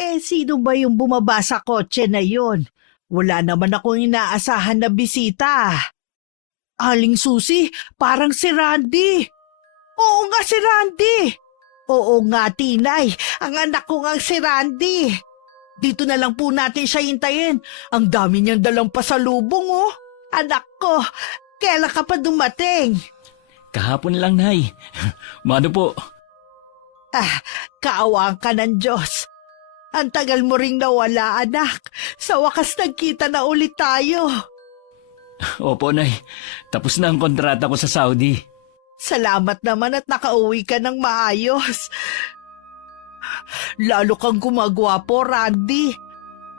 Sino ba yung bumaba sa kotse na yon? Wala naman akong inaasahan na bisita. Aling Susi, parang si Randy. Oo nga si Randy. Oo nga, Tinay. Ang anak ko nga si Randy. Dito na lang po natin siya hintayin. Ang dami niyang dalang pasalubong, oh. Anak ko, kailan ka pa dumating? Kahapon lang, Nay. Mano po? Kaawaan ka ng Diyos. Ang tagal mo ring nawala, anak. Sa wakas nagkita na ulit tayo. Opo, Nay. Tapos na ang kontrata ko sa Saudi. Salamat naman at nakauwi ka ng maayos. Lalo kang gumagwapo, Randy.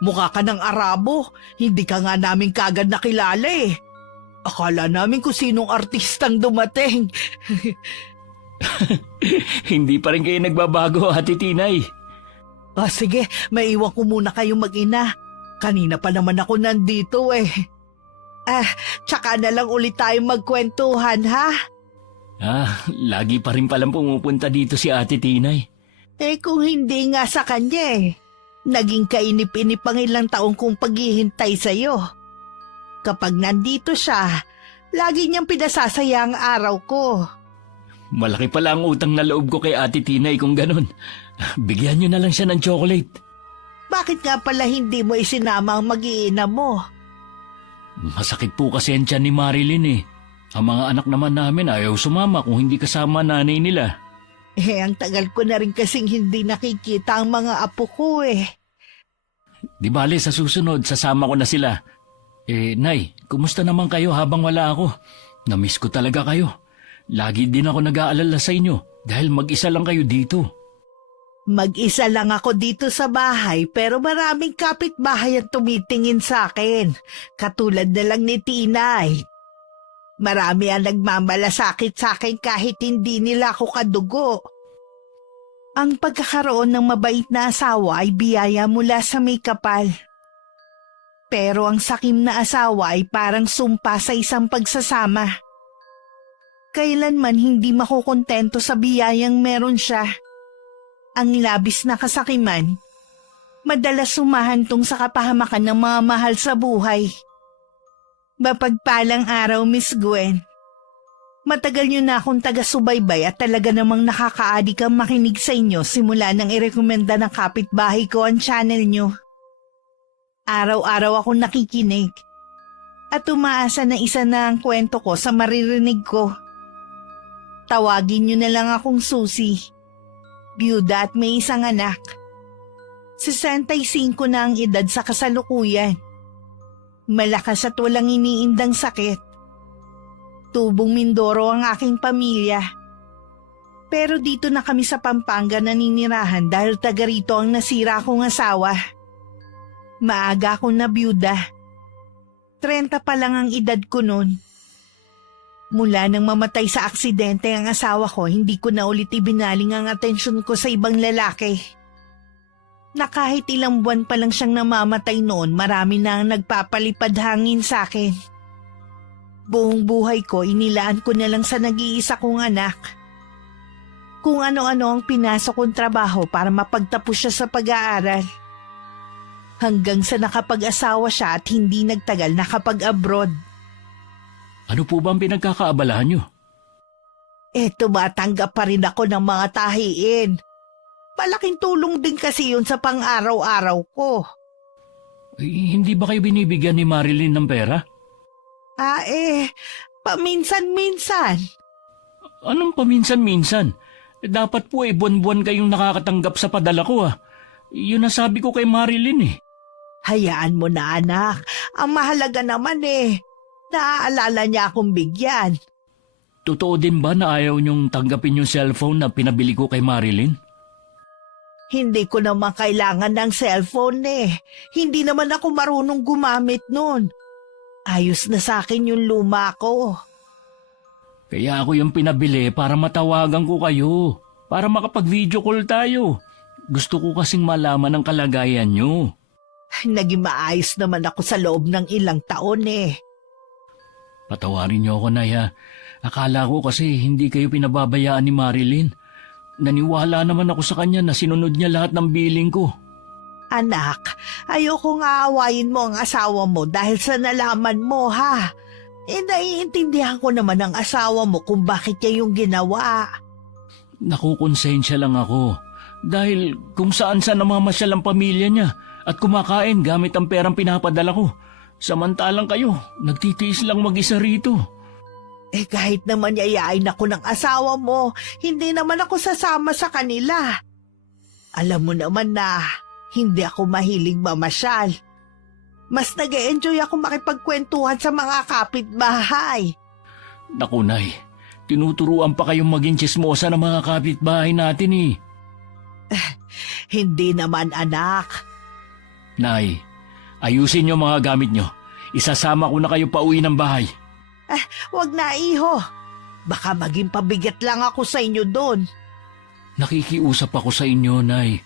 Mukha ka ng Arabo. Hindi ka nga namin kagad nakilala eh. Akala namin kung sinong artistang dumating. Hindi pa rin kayo nagbabago, Ate Tinay. Sige, maiwan ko muna kayong mag-ina. Kanina pa naman ako nandito eh. Tsaka na lang ulit tayong magkwentuhan, ha? Lagi pa rin palang pumupunta dito si Ate Tinay. Kung hindi nga sa kanya eh. Naging kainip-inip ang ilang taong kong paghihintay sa'yo. Kapag nandito siya, lagi niyang pinasasaya ang araw ko. Malaki pala ang utang na loob ko kay Ate Tinay kung ganun. Bigyan niyo na lang siya ng chocolate. Bakit nga pala hindi mo isinama ang mag-iina mo? Masakit po kasi ang tiyan ni Marilyn eh. Ang mga anak naman namin ayaw sumama kung hindi kasama nanay nila. Ang tagal ko na rin kasing hindi nakikita ang mga apo ko eh. Di bale, sa susunod, sasama ko na sila. Nay, kumusta naman kayo habang wala ako? Namiss ko talaga kayo. Lagi din ako nag-aalala sa inyo dahil mag-isa lang kayo dito. Mag-isa lang ako dito sa bahay pero maraming kapitbahay ang tumitingin sa akin. Katulad na lang ni Tinay. Marami ang nagmamalasakit sa akin kahit hindi nila ako kadugo. Ang pagkakaroon ng mabait na asawa ay biyaya mula sa may kapal. Pero ang sakim na asawa ay parang sumpa sa isang pagsasama. Kailanman hindi makukontento sa biyayang meron siya. Ang labis na kasakiman, madalas sumahantong sa kapahamakan ng mga mahal sa buhay. Mapagpalang araw, Miss Gwen. Matagal niyo na akong taga-subaybay at talaga namang nakakaadik ang makinig sa inyo simula nang irekomenda ng kapitbahay ko ang channel niyo. Araw-araw akong nakikinig at umaasa na isa na ang kwento ko sa maririnig ko. Tawagin niyo na lang akong Susi. Byuda at may isang anak. 65 na ang edad sa kasalukuyan. Malakas at walang iniindang sakit. Tubong Mindoro ang aking pamilya. Pero dito na kami sa Pampanga naninirahan dahil taga rito ang nasira kong asawa. Maaga akong nabyuda. 30 pa lang ang edad ko noon. Mula nang mamatay sa aksidente ang asawa ko, hindi ko na ulit ibinaling ang atensyon ko sa ibang lalaki. Na kahit ilang buwan pa lang siyang namamatay noon, marami na ang nagpapalipad hangin sa akin. Buong buhay ko, inilaan ko na lang sa nag-iisa kong anak. Kung ano-ano ang pinasok kong trabaho para mapagtapos siya sa pag-aaral. Hanggang sa nakapag-asawa siya at hindi nagtagal nakapag-abroad. Ano po ba ang pinagkakaabalahan niyo? Tumatanggap pa rin ako ng mga tahiin. Malaking tulong din kasi yun sa pang-araw-araw ko. Hindi ba kayo binibigyan ni Marilyn ng pera? Paminsan-minsan. Anong paminsan-minsan? Dapat po buwan-buwan kayong nakakatanggap sa padala ko. Yun ang sabi ko kay Marilyn eh. Hayaan mo na anak. Ang mahalaga naman naaalala niya akong bigyan. Totoo din ba na ayaw niyong tanggapin yung cellphone na pinabili ko kay Marilyn? Hindi ko naman kailangan ng cellphone Hindi naman ako marunong gumamit nun. Ayos na sa akin yung luma ko. Kaya ako yung pinabili para matawagan ko kayo. Para makapag-video call tayo. Gusto ko kasing malaman ang kalagayan niyo. Naging maayos naman ako sa loob ng ilang taon Patawarin niyo ako, Nay. Akala ko kasi hindi kayo pinababayaan ni Marilyn. Naniwala naman ako sa kanya na sinunod niya lahat ng billing ko. Anak, ayokong aawayin mo ang asawa mo dahil sa nalaman mo, ha? Naiintindihan ko naman ang asawa mo kung bakit niya yung ginawa. Nakukonsensya lang ako. Dahil kung saan-saan namamasyal ang pamilya niya at kumakain gamit ang perang pinapadala ko. Samantalang kayo, nagtitiis lang mag-isa rito. Kahit naman yayain ako ng asawa mo, hindi naman ako sasama sa kanila. Alam mo naman na hindi ako mahilig mamasyal. Mas nag-e-enjoy ako makipagkwentuhan sa mga kapitbahay. Naku, Nay, tinuturuan pa kayong maging tsismosa ng mga kapitbahay natin eh. Hindi naman, anak. Nay, ayusin niyo mga gamit niyo. Isasama ko na kayo pauwi ng bahay. Wag na, iho. Baka maging pabigat lang ako sa inyo doon. Nakikiusap ako sa inyo, Nay.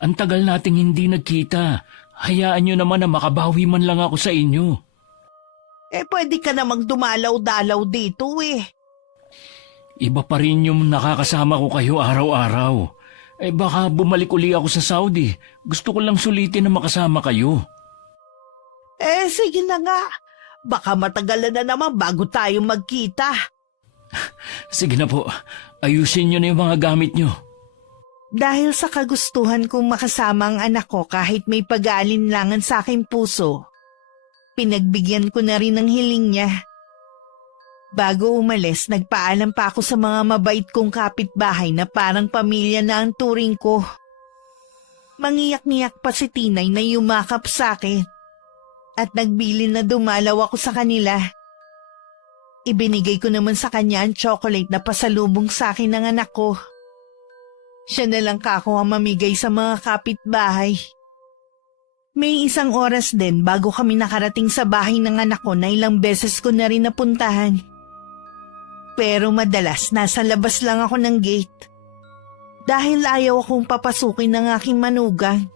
Ang tagal nating hindi nagkita. Hayaan niyo naman na makabawi man lang ako sa inyo. Pwede ka namang dumalaw-dalaw dito eh. Iba pa rin yung nakakasama ko kayo araw-araw. Baka bumalik uli ako sa Saudi. Gusto ko lang sulitin na makasama kayo. Sige na nga. Baka matagalan na naman bago tayo magkita. Sige na po, ayusin niyo na yung mga gamit niyo. Dahil sa kagustuhan kong makasama ang anak ko kahit may pag-aalinlangan sa aking puso, pinagbigyan ko na rin ang hiling niya. Bago umalis, nagpaalam pa ako sa mga mabait kong kapitbahay na parang pamilya na ang turing ko. Mangiyak-ngiyak pa si Tinay na yumakap sa akin at nagbilin na dumalaw ako sa kanila. Ibinigay ko naman sa kanya ang chocolate na pasalubong sa akin ng anak ko. Siya na lang kako ang mamigay sa mga kapitbahay. May isang oras din bago kami nakarating sa bahay ng anak ko na ilang beses ko na rin napuntahan. Pero madalas nasa labas lang ako ng gate. Dahil ayaw akong papasukin ng aking manugang.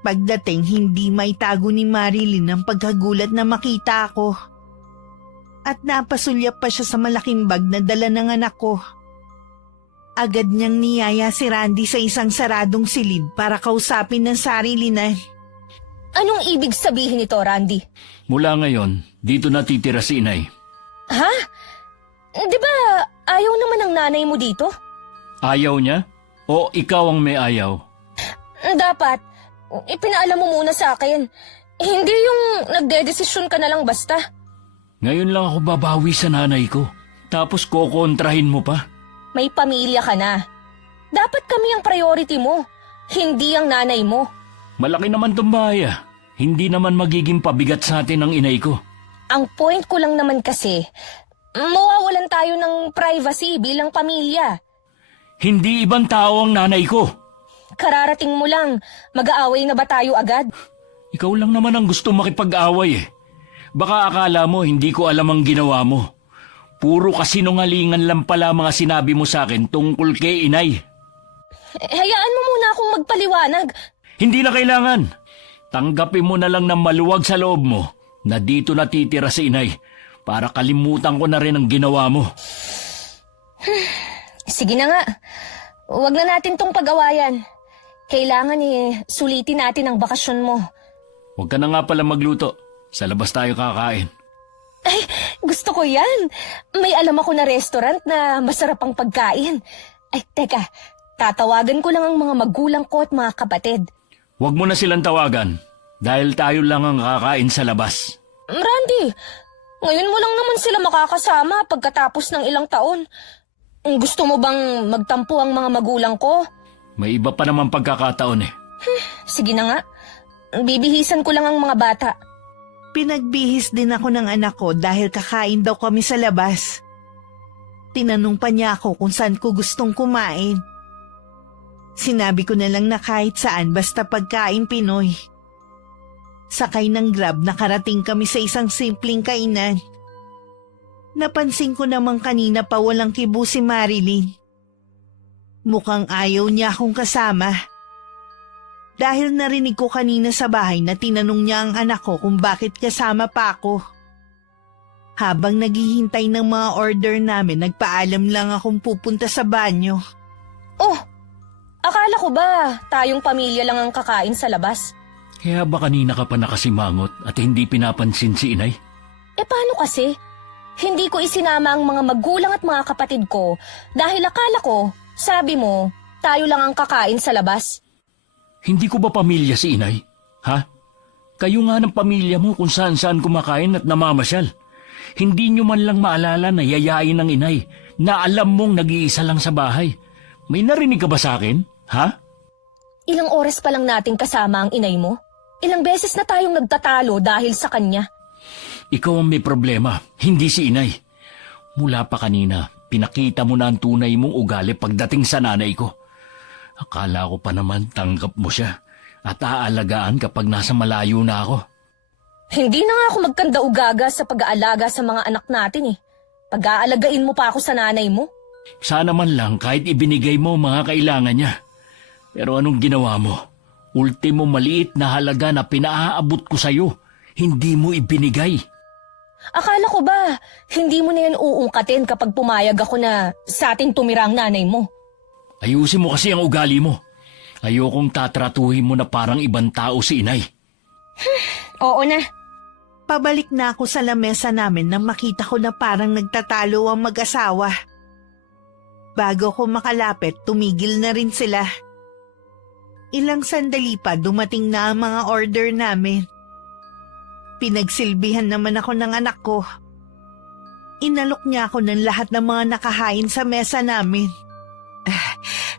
Pagdating hindi maitago ni Marilyn ang pagkagulat na makita ako. At napasulyap pa siya sa malaking bag na dala ng anak ko. Agad niyang niyaya si Randy sa isang saradong silid para kausapin ng sarili na. Anong ibig sabihin nito, Randy? Mula ngayon, dito na titira si Inay. Ha? Di ba ayaw naman ng nanay mo dito? Ayaw niya? O ikaw ang may ayaw? Dapat, ipinaalam mo muna sa akin. Hindi yung nagdedesisyon ka na lang basta. Ngayon lang ako babawi sa nanay ko. Tapos kokontrahin mo pa? May pamilya ka na. Dapat kami ang priority mo, hindi ang nanay mo. Malaki naman tong bahay ah. Hindi naman magiging pabigat sa atin ang inay ko. Ang point ko lang naman kasi, mawawalan tayo ng privacy bilang pamilya. Hindi ibang tao ang nanay ko. Kararating mo lang, mag-aaway na ba tayo agad? Ikaw lang naman ang gusto makipag-away eh. Baka akala mo hindi ko alam ang ginawa mo. Puro kasinungalingan lang pala mga sinabi mo sa akin tungkol kay Inay. Hayaan mo muna akong magpaliwanag. Hindi na kailangan. Tanggapin mo na lang ng maluwag sa loob mo na dito natitira si Inay para kalimutan ko na rin ang ginawa mo. Sige na nga. Huwag na natin tong pag-awayan. Kailangan sulitin natin ang bakasyon mo. Huwag ka na nga pala magluto. Sa labas tayo kakain. Ay, gusto ko yan. May alam ako na restaurant na masarap ang pagkain. Ay, teka. Tatawagan ko lang ang mga magulang ko at mga kapatid. Huwag mo na silang tawagan dahil tayo lang ang kakain sa labas. Randy, ngayon mo lang naman sila makakasama pagkatapos ng ilang taon. Gusto mo bang magtampo ang mga magulang ko? May iba pa naman pagkakataon eh. Sige na nga. Bibihisan ko lang ang mga bata. Pinagbihis din ako ng anak ko dahil kakain daw kami sa labas. Tinanong pa niya ako kung saan ko gustong kumain. Sinabi ko na lang na kahit saan basta pagkain Pinoy. Sakay ng Grab nakarating kami sa isang simpleng kainan. Napansin ko namang kanina pa walang kibo si Marilyn. Mukhang ayaw niya akong kasama. Dahil narinig ko kanina sa bahay na tinanong niya ang anak ko kung bakit kasama pa ako. Habang naghihintay ng mga order namin, nagpaalam lang akong pupunta sa banyo. Oh, Akala ko ba tayong pamilya lang ang kakain sa labas? Kaya ba kanina ka pa nakasimangot at hindi pinapansin si inay? Paano kasi? Hindi ko isinama ang mga magulang at mga kapatid ko dahil akala ko, sabi mo, tayo lang ang kakain sa labas. Hindi ko ba pamilya si inay? Ha? Kayo nga ng pamilya mo kung saan-saan kumakain at namamasyal. Hindi nyo man lang maalala na yayain ng inay na alam mong nag-iisa lang sa bahay. May narinig ka ba sa akin? Ha? Ilang oras pa lang nating kasama ang inay mo? Ilang beses na tayong nagtatalo dahil sa kanya. Ikaw ang may problema, hindi si inay. Mula pa kanina, pinakita mo na ang tunay mong ugali pagdating sa nanay ko. Akala ko pa naman tanggap mo siya at aalagaan kapag nasa malayo na ako. Hindi na nga ako magkanda-ugaga sa pag-aalaga sa mga anak natin eh. Pag-aalagain mo pa ako sa nanay mo. Sana man lang kahit ibinigay mo mga kailangan niya. Pero anong ginawa mo? Ultimo maliit na halaga na pinaaabot ko sa'yo, hindi mo ibinigay. Akala ko ba, hindi mo na yan uungkatin kapag pumayag ako na sa atin tumira ang nanay mo? Ayusin mo kasi ang ugali mo. Ayokong tatratuhin mo na parang ibang tao si inay. Oo na. Pabalik na ako sa lamesa namin nang makita ko na parang nagtatalo ang mag-asawa. Bago ko makalapit, tumigil na rin sila. Ilang sandali pa dumating na ang mga order namin. Pinagsilbihan naman ako ng anak ko. Inalok niya ako ng lahat ng mga nakahain sa mesa namin.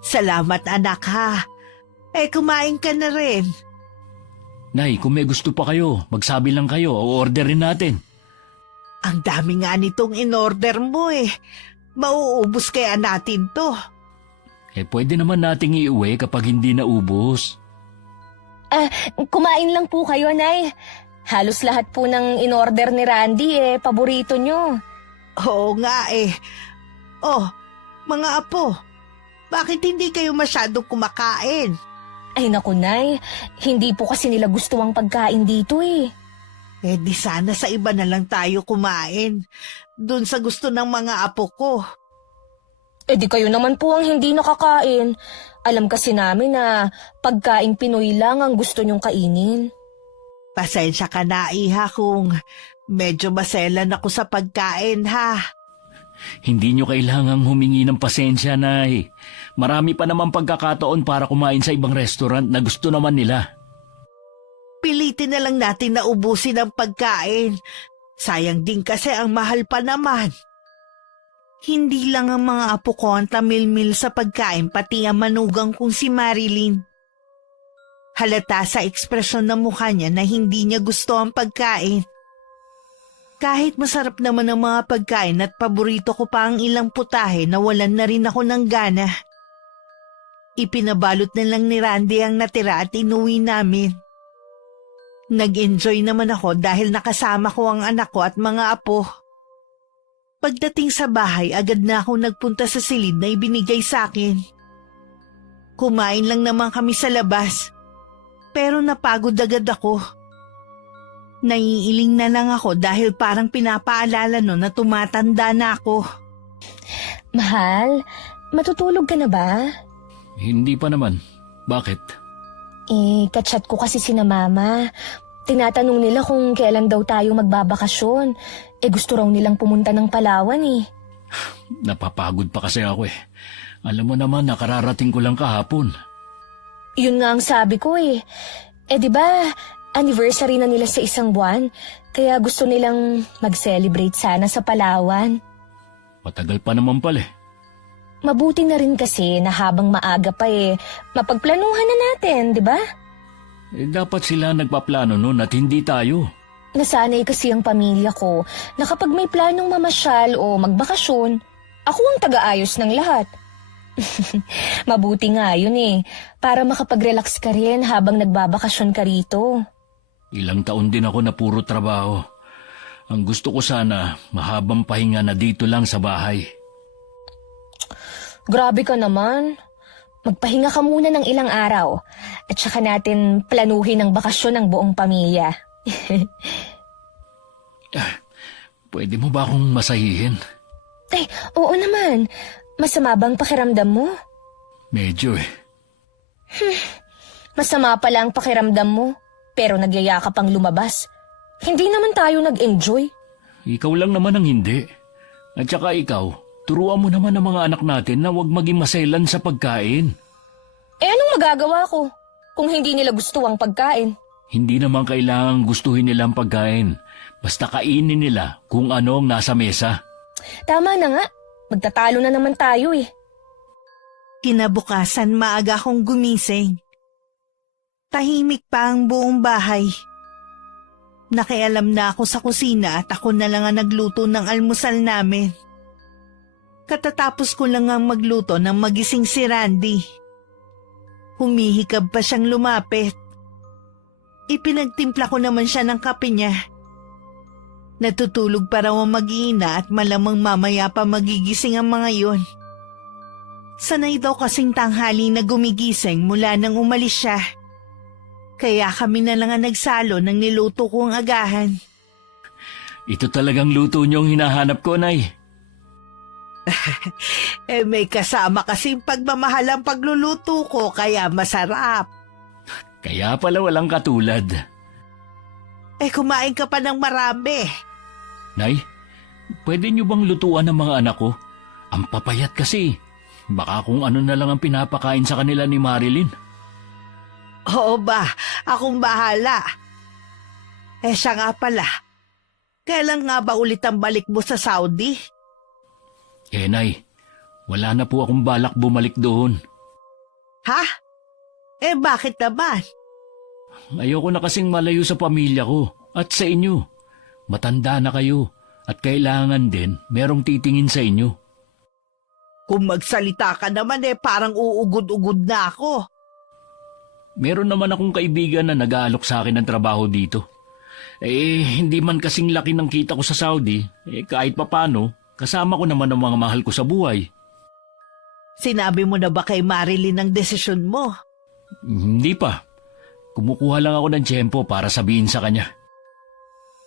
Salamat anak ha. Kumain ka na rin. Nay, kung may gusto pa kayo, magsabi lang kayo o orderin natin. Ang dami nga nitong in-order mo eh. Mauubos kaya natin to. Pwede naman nating iuwi kapag hindi naubos. Kumain lang po kayo, Nay. Halos lahat po ng in-order ni Randy paborito nyo. Oo nga eh. Oh, mga apo, bakit hindi kayo masyadong kumakain? Ay naku, Nay. Hindi po kasi nila gusto ang pagkain dito eh. Di sana sa iba na lang tayo kumain. Doon sa gusto ng mga apo ko. Di kayo naman po ang hindi nakakain. Alam kasi namin na pagkain Pinoy lang ang gusto nyong kainin. Pasensya ka na, iha, kung medyo maselan ako sa pagkain, ha? Hindi nyo kailangang humingi ng pasensya, Nay. Marami pa naman pagkakataon para kumain sa ibang restaurant na gusto naman nila. Pilitin na lang natin na ubusin ang pagkain. Sayang din kasi ang mahal pa naman. Hindi lang ang mga apo ko ang tamilmil sa pagkain, pati ang manugang kong si Marilyn. Halata sa ekspresyon ng mukha niya na hindi niya gusto ang pagkain. Kahit masarap naman ang mga pagkain at paborito ko pa ang ilang putahe, nawalan na rin ako ng gana. Ipinabalot na lang ni Randy ang natira at inuwi namin. Nag-enjoy naman ako dahil nakasama ko ang anak ko at mga apo. Pagdating sa bahay, agad na ako nagpunta sa silid na ibinigay sa akin. Kumain lang naman kami sa labas, pero napagod agad ako. Naiiling na lang ako dahil parang pinapaalala no na tumatanda na ako. Mahal, matutulog ka na ba? Hindi pa naman. Bakit? Kachat ko kasi sina Mama. Tinatanong nila kung kailan daw tayo magbabakasyon. Gusto raw nilang pumunta ng Palawan eh. Napapagod pa kasi ako eh. Alam mo naman, nakararating ko lang kahapon. Yun nga ang sabi ko eh. Di ba, anniversary na nila sa isang buwan, kaya gusto nilang mag-celebrate sana sa Palawan. Matagal pa naman pala eh. Mabuti na rin kasi na habang maaga pa mapagplanuhan na natin, di ba? Dapat sila nagpaplano nun at hindi tayo. Nasanay kasi ang pamilya ko na kapag may planong mamasyal o magbakasyon, ako ang taga-ayos ng lahat. Mabuti nga yun para makapag-relax ka rin habang nagbabakasyon ka rito. Ilang taon din ako na puro trabaho. Ang gusto ko sana, mahabang pahinga na dito lang sa bahay. Grabe ka naman. Magpahinga ka muna ng ilang araw at saka natin planuhin ang bakasyon ng buong pamilya. Pwede mo ba akong masahihin? Oo naman. Masama bang pakiramdam mo? Medyo eh. Masama pala ang pakiramdam mo, pero nagyaya ka pang lumabas. Hindi naman tayo nag-enjoy. Ikaw lang naman ang hindi. At saka ikaw, turuan mo naman ang mga anak natin na huwag maging maselan sa pagkain. Eh anong magagawa ko kung hindi nila gusto ang pagkain? Hindi naman kailangang gustuhin nila ang pagkain. Basta kainin nila kung ano ang nasa mesa. Tama na nga, magtatalo na naman tayo eh. Kinabukasan maaga akong gumising. Tahimik pa ang buong bahay. Nakialam na ako sa kusina at ako na lang ang nagluto ng almusal namin. Katatapos ko lang ang magluto nang magising si Randy. Humihikab pa siyang lumapit. Ipinagtimpla ko naman siya ng kape niya. Natutulog pa raw ang mag-iina at malamang mamaya pa magigising ang mga yon. Sanay daw kasing tanghali na gumigising mula nang umalis siya. Kaya kami na lang ang nagsalo ng niluto kong agahan. Ito talagang luto niyong hinahanap ko, Nay. May kasama kasing pagmamahal ang pagluluto ko kaya masarap. Kaya pala walang katulad. Kumain ka pa ng marami. Nay, pwede niyo bang lutuan ng mga anak ko? Ang papayat kasi. Baka kung ano na lang ang pinapakain sa kanila ni Marilyn. Oo ba, akong bahala. Siya nga pala. Kailan nga ba ulit ang balik mo sa Saudi? Nay, wala na po akong balak bumalik doon. Ha? Bakit naman? Ayoko na kasing malayo sa pamilya ko at sa inyo. Matanda na kayo at kailangan din merong titingin sa inyo. Kung magsalita ka naman parang uugod-ugod na ako. Meron naman akong kaibigan na nag-aalok sa akin ng trabaho dito. Hindi man kasing laki ng kita ko sa Saudi, kahit papano, kasama ko naman ang mga mahal ko sa buhay. Sinabi mo na ba kay Marilyn ang desisyon mo? Hindi pa. Kumukuha lang ako ng tiyempo para sabihin sa kanya.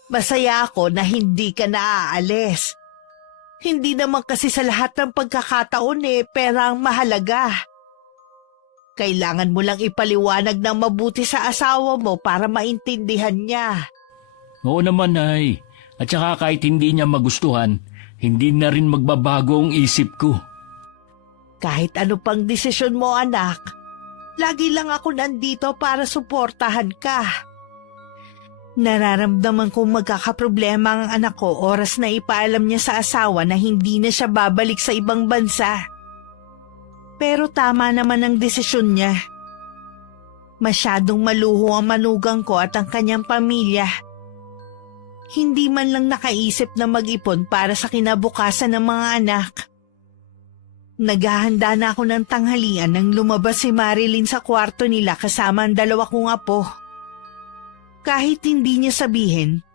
Masaya ako na hindi ka naaalis. Hindi naman kasi sa lahat ng pagkakataon pera ang mahalaga. Kailangan mo lang ipaliwanag ng mabuti sa asawa mo para maintindihan niya. Oo naman, Nay. At saka kahit hindi niya magustuhan, hindi na rin magbabago ang isip ko. Kahit ano pang desisyon mo, anak, lagi lang ako nandito para suportahan ka. Nararamdaman kong magkakaproblema ang anak ko oras na ipaalam niya sa asawa na hindi na siya babalik sa ibang bansa. Pero tama naman ang desisyon niya. Masyadong maluho ang manugang ko at ang kanyang pamilya. Hindi man lang nakaisip na mag-ipon para sa kinabukasan ng mga anak. Naghahanda na ako ng tanghalian nang lumabas si Marilyn sa kwarto nila kasama ang dalawa kong apo. Kahit hindi niya sabihin,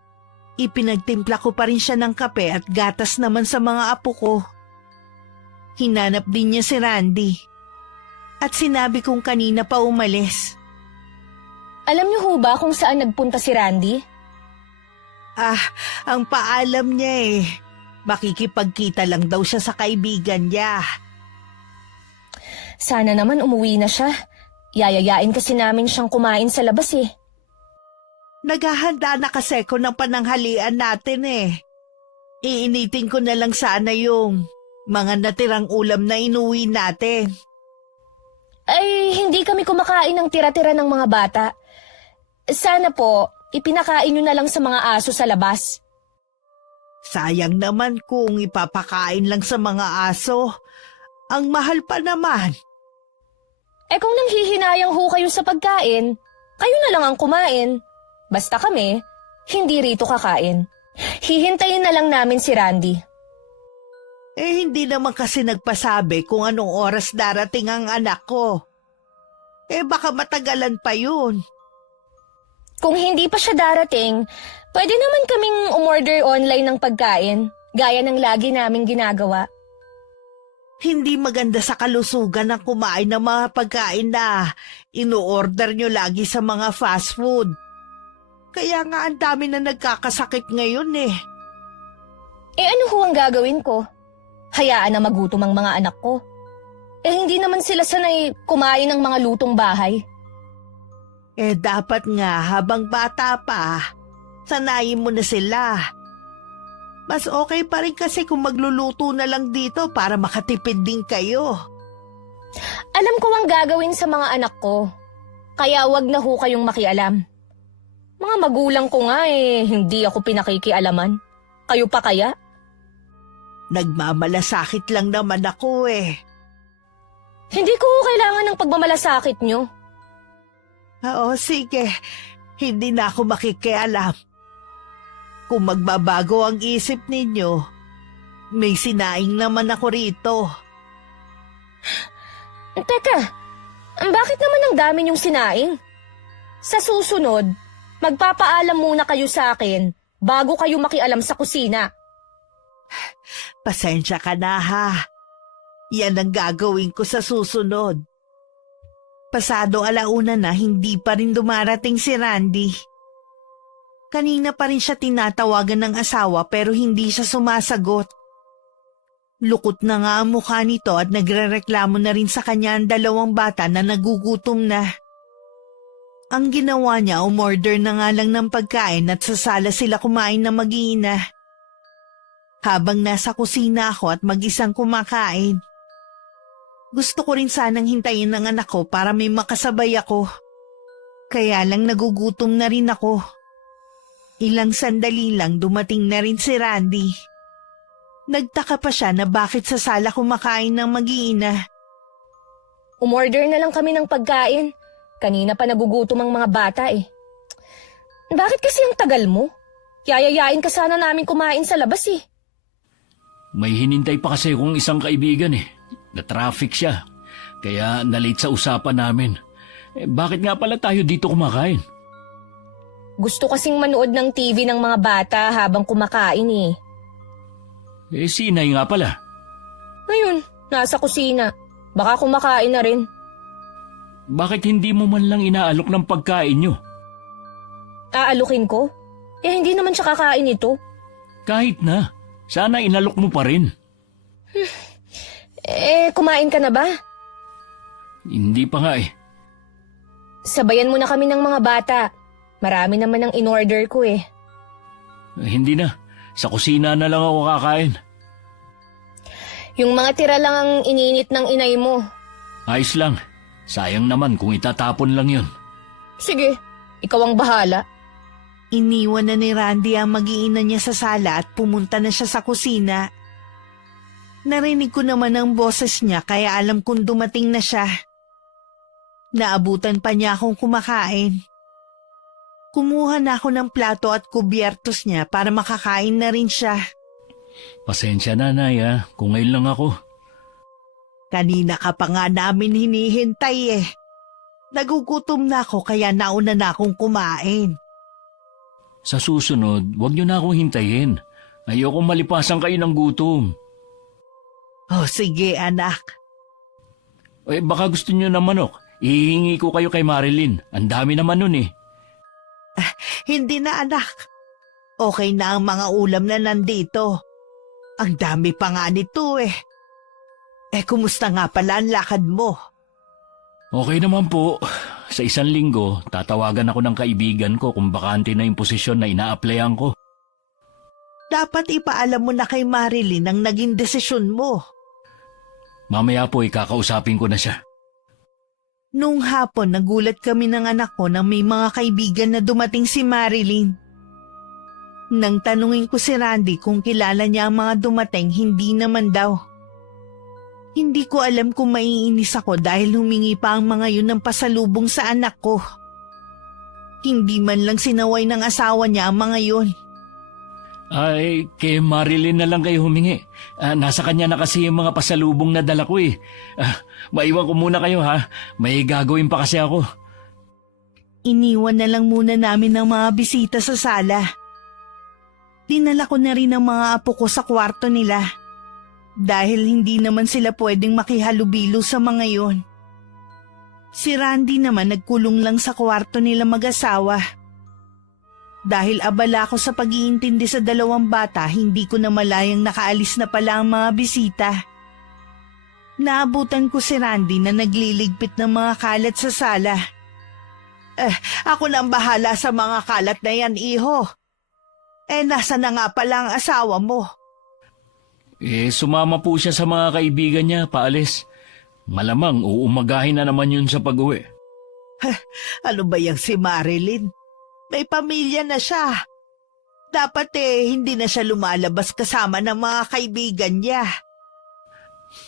ipinagtimpla ko pa rin siya ng kape at gatas naman sa mga apo ko. Hinanap din niya si Randy. At sinabi kong kanina pa umalis. Alam niyo ho ba kung saan nagpunta si Randy? Ang paalam niya makikipagkita lang daw siya sa kaibigan niya. Sana naman umuwi na siya. Yayayain kasi namin siyang kumain sa labas Naghahanda na kasi ko ng pananghalian natin Iinitin ko na lang sana yung mga natirang ulam na inuwi natin. Ay, hindi kami kumakain ng tira-tira ng mga bata. Sana po, ipinakain niyo na lang sa mga aso sa labas. Sayang naman kung ipapakain lang sa mga aso. Ang mahal pa naman. Kung nanghihinayang ho kayo sa pagkain, kayo na lang ang kumain. Basta kami, hindi rito kakain. Hihintayin na lang namin si Randy. Hindi naman kasi nagpasabi kung anong oras darating ang anak ko. Baka matagalan pa yun. Kung hindi pa siya darating, pwede naman kaming umorder online ng pagkain, gaya ng lagi naming ginagawa. Hindi maganda sa kalusugan ang kumain ng mga pagkain na ino-order nyo lagi sa mga fast food. Kaya nga ang dami na nagkakasakit ngayon Ano ho ang gagawin ko? Hayaan na magutom ang mga anak ko. hindi naman sila sanay kumain ng mga lutong bahay. Dapat nga habang bata pa, sanayin mo na sila. Mas okay pa rin kasi kung magluluto na lang dito para makatipid din kayo. Alam ko ang gagawin sa mga anak ko, kaya wag na ho kayong makialam. Mga magulang ko nga hindi ako pinakikialaman. Kayo pa kaya? Nagmamalasakit lang naman ako Hindi ko kailangan ng pagmamalasakit nyo. Oo, sige. Hindi na ako makikialam. Kung magbabago ang isip ninyo, may sinaing naman ako rito. Teka, bakit naman ang dami niyong sinaing? Sa susunod, magpapaalam muna kayo sa akin bago kayo makialam sa kusina. Pasensya ka na ha. Yan ang gagawin ko sa susunod. Pasado alauna na hindi pa rin dumarating si Randy. Kanina pa rin siya tinatawagan ng asawa pero hindi siya sumasagot. Lukot na nga ang mukha nito at nagrereklamo na rin sa kanya ang dalawang bata na nagugutom na. Ang ginawa niya, umorder na nga lang ng pagkain at sa sala sila kumain na mag-iina. Habang nasa kusina ako at mag-isang kumakain, gusto ko rin sanang hintayin ng anak ko para may makasabay ako. Kaya lang nagugutom na rin ako. Ilang sandali lang dumating na rin si Randy. Nagtaka pa siya na bakit sa sala kumakain ng mag-iina. Umorder na lang kami ng pagkain. Kanina pa nagugutom ang mga bata Bakit kasi ang tagal mo? Yayayain ka sana namin kumain sa labas May hinintay pa kasi akong isang kaibigan Na-traffic siya. Kaya nalate sa usapan namin. Bakit nga pala tayo dito kumakain? Gusto kasing manood ng TV ng mga bata habang kumakain Si Inay nga pala. Ngayon, nasa kusina. Baka kumakain na rin. Bakit hindi mo man lang inaalok ng pagkain nyo? Aalukin ko? Hindi naman siya kakain ito. Kahit na. Sana inalok mo pa rin. Kumain ka na ba? Hindi pa nga Sabayan mo na kami ng mga bata. Marami naman ang in-order ko Hindi na. Sa kusina na lang ako kakain. Yung mga tira lang ang ininit ng inay mo. Ayos lang. Sayang naman kung itatapon lang yun. Sige, ikaw ang bahala. Iniwan na ni Randy ang mag-iina niya sa sala at pumunta na siya sa kusina. Narinig ko naman ang boses niya kaya alam kong dumating na siya. Naabutan pa niya akong kumakain. Kumuha na ako ng plato at kubyertos niya para makakain na rin siya. Pasensya na, Nay, kung ngayon lang ako. Kanina ka pa nga namin hinihintay Nagugutom na ako kaya nauna na akong kumain. Sa susunod, huwag niyo na akong hintayin. Ayoko malipasan kayo ng gutom. Oh, sige anak. Baka gusto niyo na manok. Ihingi ko kayo kay Marilyn. Ang dami naman nun Hindi na anak. Okay na ang mga ulam na nandito. Ang dami pa nga nito kumusta nga pala ang lakad mo? Okay naman po. Sa 1 linggo, tatawagan ako ng kaibigan ko kung bakante na yung posisyon na ina-applyan ko. Dapat ipaalam mo na kay Marilyn ang naging desisyon mo. Mamaya po kakausapin ko na siya. Nung hapon, nagulat kami ng anak ko na may mga kaibigan na dumating si Marilyn. Nang tanungin ko si Randy kung kilala niya ang mga dumating, hindi naman daw. Hindi ko alam kung maiinis ako dahil humingi pa ang mga yun ng pasalubong sa anak ko. Hindi man lang sinaway ng asawa niya ang mga yun. Ay, kay Marilyn na lang kayo humingi. Nasa kanya na kasi yung mga pasalubong na dala ko maiwan ko muna kayo May gagawin pa kasi ako. Iniwan na lang muna namin ang mga bisita sa sala. Dinala ko na rin ang mga apo ko sa kwarto nila. Dahil hindi naman sila pwedeng makihalubilo sa mga yon. Si Randy naman nagkulong lang sa kwarto nila mag-asawa. Dahil abala ako sa pag-iintindi sa dalawang bata, hindi ko na malayang nakaalis na pala ang mga bisita. Naabutan ko si Randy na nagliligpit ng mga kalat sa sala. Ako na ang bahala sa mga kalat na yan, iho. Nasa na nga pala ang asawa mo? Sumama po siya sa mga kaibigan niya, paalis. Malamang uumagahin na naman yun sa pag-uwi. Ano ba yung si Marilyn? May pamilya na siya. Dapat hindi na siya lumalabas kasama ng mga kaibigan niya.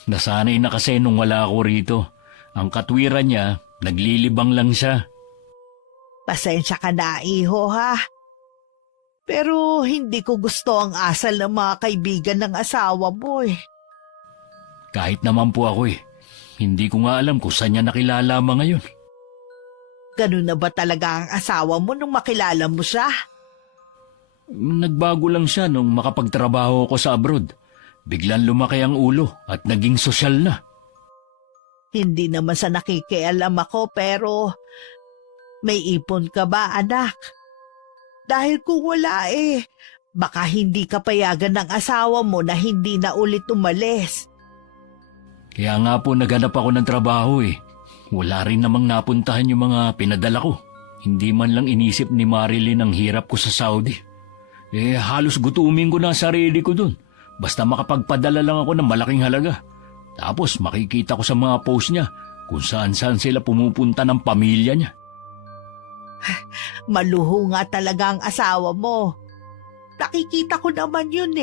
Nasanay na kasi nung wala ako rito. Ang katwiran niya, naglilibang lang siya. Pasensya ka na, iho, ha? Pero hindi ko gusto ang asal ng mga kaibigan ng asawa mo eh. Kahit naman po ako hindi ko nga alam kung saan niya nakilala mga ngayon. Ganun na ba talaga ang asawa mo nung makilala mo siya? Nagbago lang siya nung makapagtrabaho ako sa abroad. Biglang lumaki ang ulo at naging sosyal na. Hindi naman sa nakikialam ako pero may ipon ka ba, anak? Dahil kung wala baka hindi ka payagan ng asawa mo na hindi na ulit umalis. Kaya nga po naghanap ako ng trabaho Wala rin namang napuntahan yung mga pinadala ko. Hindi man lang inisip ni Marilyn ang hirap ko sa Saudi. Halos gutumin ko na ang sarili ko dun. Basta makapagpadala lang ako ng malaking halaga. Tapos makikita ko sa mga post niya kung saan-saan sila pumupunta ng pamilya niya. Maluho nga talaga ang asawa mo. Nakikita ko naman yun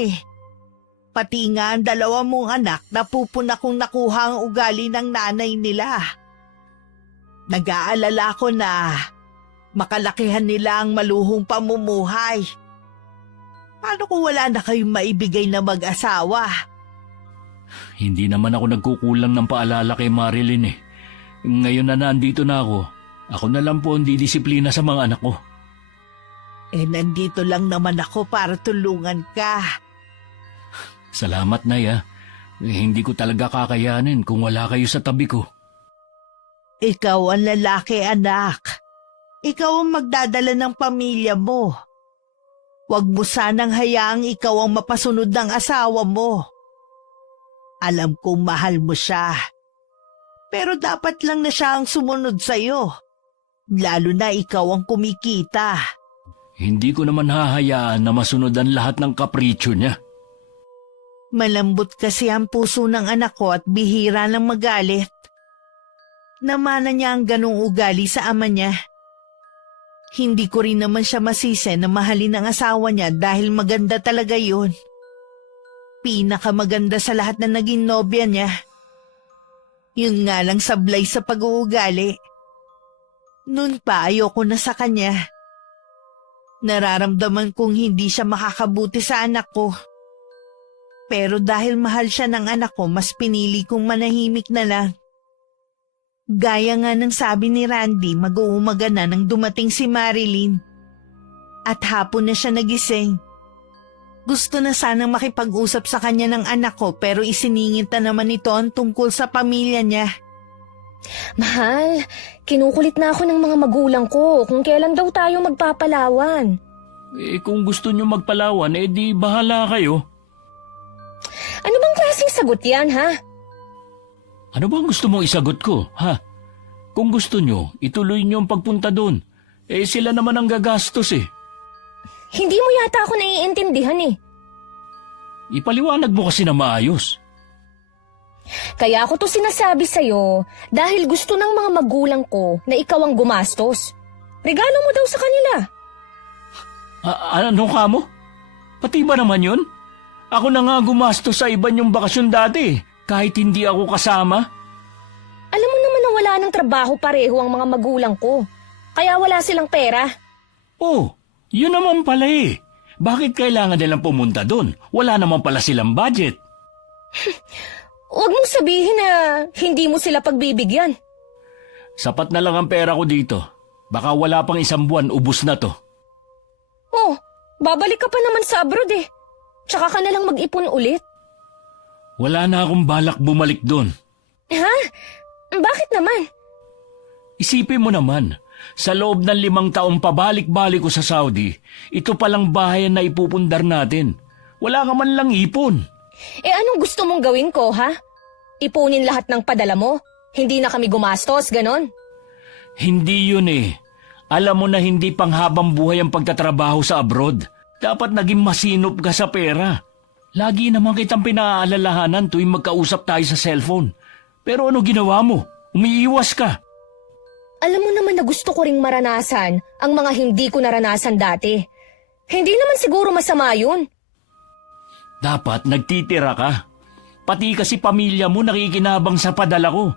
Pati nga ang dalawa mong anak napupuna kong nakuha ang ugali ng nanay nila. Nag-aalala ko na makalakihan nila ang maluhong pamumuhay. Paano kung wala na kayong maibigay na mag-asawa? Hindi naman ako nagkukulang ng paalala kay Marilyn Ngayon na nandito na ako na lang po ang didisiplina sa mga anak ko. Nandito lang naman ako para tulungan ka. Salamat, Nay, hindi ko talaga kakayanin kung wala kayo sa tabi ko. Ikaw ang lalaki, anak. Ikaw ang magdadala ng pamilya mo. Huwag mo sanang hayaang ikaw ang mapasunod ng asawa mo. Alam kong mahal mo siya. Pero dapat lang na siya ang sumunod sa'yo. Lalo na ikaw ang kumikita. Hindi ko naman hahayaan na masunod ang lahat ng kapritsyo niya. Malambot kasi ang puso ng anak ko at bihira lang magalit. Namana niya ang ganong ugali sa ama niya. Hindi ko rin naman siya masisi na mahalin ang asawa niya dahil maganda talaga yun. Pinakamaganda sa lahat na naging nobya niya. Yun nga lang sablay sa pag-uugali. Noon pa ayoko na sa kanya. Nararamdaman kong hindi siya makakabuti sa anak ko. Pero dahil mahal siya ng anak ko, mas pinili kong manahimik na lang. Gaya nga ng sabi ni Randy, mag-uumaga na nang dumating si Marilyn. At hapon na siya nagising. Gusto na sanang makipag-usap sa kanya ng anak ko pero isiningit na naman ito ang tungkol sa pamilya niya. Mahal, kinukulit na ako ng mga magulang ko kung kailan daw tayo magpapalawan. Kung gusto niyo magpalawan, di bahala kayo. Ano bang klaseng sagot yan, ha? Ano bang gusto mong isagot ko, ha? Kung gusto nyo, ituloy nyo ang pagpunta doon. Sila naman ang gagastos Hindi mo yata ako naiintindihan Ipaliwanag mo kasi na maayos. Kaya ako to sinasabi sa'yo dahil gusto ng mga magulang ko na ikaw ang gumastos. Regalo mo daw sa kanila. Ano ka mo? Pati ba naman yun? Ako na nga gumastos sa iba niyong bakasyon dati, kahit hindi ako kasama. Alam mo naman na wala ng trabaho pareho ang mga magulang ko. Kaya wala silang pera. Oh, yun naman pala Bakit kailangan nilang pumunta doon? Wala naman pala silang budget. Huwag mong sabihin na hindi mo sila pagbibigyan. Sapat na lang ang pera ko dito. Baka wala pang 1 buwan, ubus na to. Oh, babalik ka pa naman sa abroad Tsaka ka na lang mag-ipon ulit. Wala na akong balak bumalik doon. Ha? Bakit naman? Isipin mo naman, sa loob ng 5 taong pabalik-balik ko sa Saudi, ito palang bahayan na ipupundar natin. Wala ka man lang ipon. Anong gusto mong gawin ko, ha? Ipunin lahat ng padala mo? Hindi na kami gumastos, ganon? Hindi yun eh. Alam mo na hindi panghabang buhay ang pagtatrabaho sa abroad. Dapat naging masinop ka sa pera. Lagi naman kitang pinaalalahanan tuwing magkausap tayo sa cellphone. Pero ano ginawa mo? Umiiwas ka. Alam mo naman na gusto ko ring maranasan ang mga hindi ko naranasan dati. Hindi naman siguro masama yun. Dapat nagtitira ka. Pati kasi pamilya mo nakikinabang sa padala ko.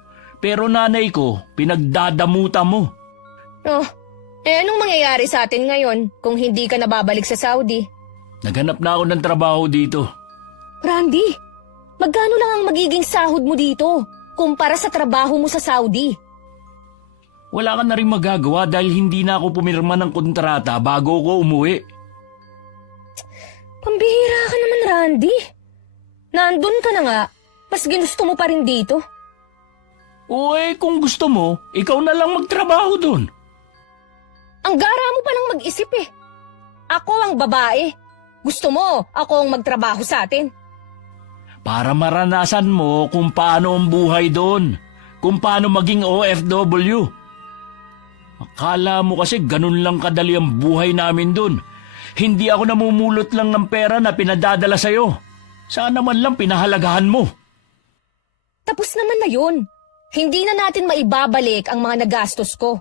Pero nanay ko, pinagdadamutan mo. Oh, anong mangyayari sa atin ngayon kung hindi ka nababalik sa Saudi? Naghanap na ako ng trabaho dito. Randy, magkano lang ang magiging sahod mo dito kumpara sa trabaho mo sa Saudi? Wala ka na rin magagawa dahil hindi na ako pumirma ng kontrata bago ko umuwi. Pambihira ka naman, Randy. Nandun ka na nga, mas ginusto mo pa rin dito. O kung gusto mo, ikaw na lang magtrabaho dun. Ang gara mo palang mag-isip eh. Ako ang babae. Gusto mo, ako ang magtrabaho sa atin. Para maranasan mo kung paano ang buhay doon. Kung paano maging OFW. Akala mo kasi ganun lang kadali ang buhay namin doon. Hindi ako namumulot lang ng pera na pinadadala sa'yo. Sana man lang pinahalagahan mo. Tapos naman na yun. Hindi na natin maibabalik ang mga nagastos ko.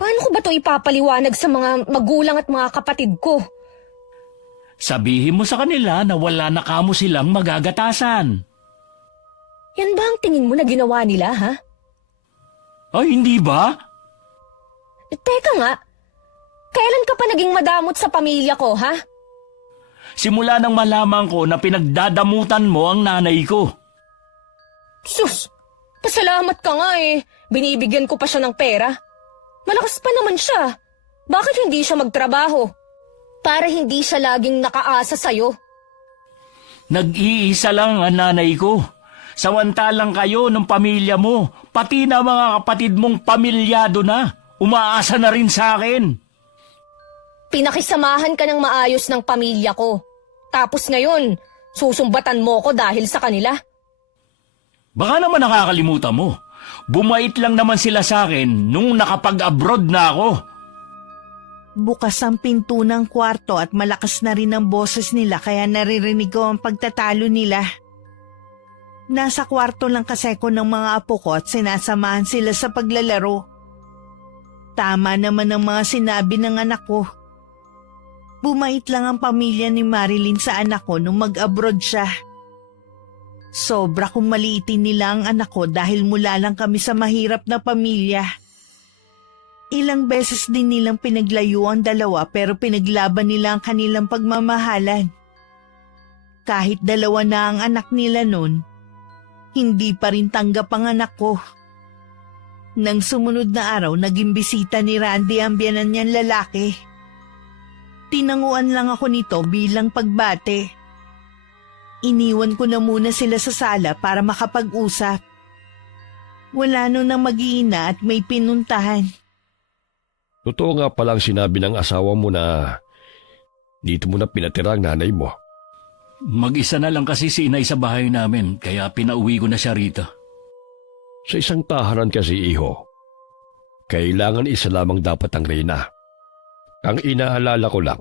Paano ko ba ito ipapaliwanag sa mga magulang at mga kapatid ko? Sabihin mo sa kanila na wala na kamo silang magagatasan. Yan ba ang tingin mo na ginawa nila, ha? Ay, hindi ba? Teka nga, kailan ka pa naging madamot sa pamilya ko, ha? Simula nang malaman ko na pinagdadamutan mo ang nanay ko. Sus, pasalamat ka nga eh. Binibigyan ko pa siya ng pera. Malakas pa naman siya. Bakit hindi siya magtrabaho? Para hindi siya laging nakaasa sa'yo. Nag-iisa lang ang nanay ko. Samantalang kayo ng pamilya mo, pati na mga kapatid mong pamilyado na, umaasa na rin sa akin. Pinakisamahan ka ng maayos ng pamilya ko. Tapos ngayon, susumbatan mo ko dahil sa kanila. Baka naman nakakalimutan mo. Bumait lang naman sila sa akin nung nakapag-abroad na ako. Bukas ang pinto ng kwarto at malakas na rin ang boses nila kaya naririnig ko ang pagtatalo nila. Nasa kwarto lang kasi ko ng mga apo ko at sinasamahan sila sa paglalaro. Tama naman ang mga sinabi ng anak ko. Bumait lang ang pamilya ni Marilyn sa anak ko nung mag-abroad siya. Sobra kong maliitin nila ang anak ko dahil mula lang kami sa mahirap na pamilya. Ilang beses din nilang pinaglayo ang dalawa pero pinaglaban nila ang kanilang pagmamahalan. Kahit dalawa na ang anak nila nun, hindi pa rin tanggap ang anak ko. Nang sumunod na araw, naging bisita ni Randy ang biyanan niyang lalaki. Tinanguan lang ako nito bilang pagbate. Iniwan ko na muna sila sa sala para makapag-usap. Wala nun nang mag-iina at may pinuntahan. Totoo nga palang sinabi ng asawa mo na dito mo na pinatira ang nanay mo. Mag-isa na lang kasi si inay sa bahay namin, kaya pinauwi ko na siya rito. Sa isang tahanan kasi, iho, kailangan isa lamang dapat ang reyna. Ang inaalala ko lang,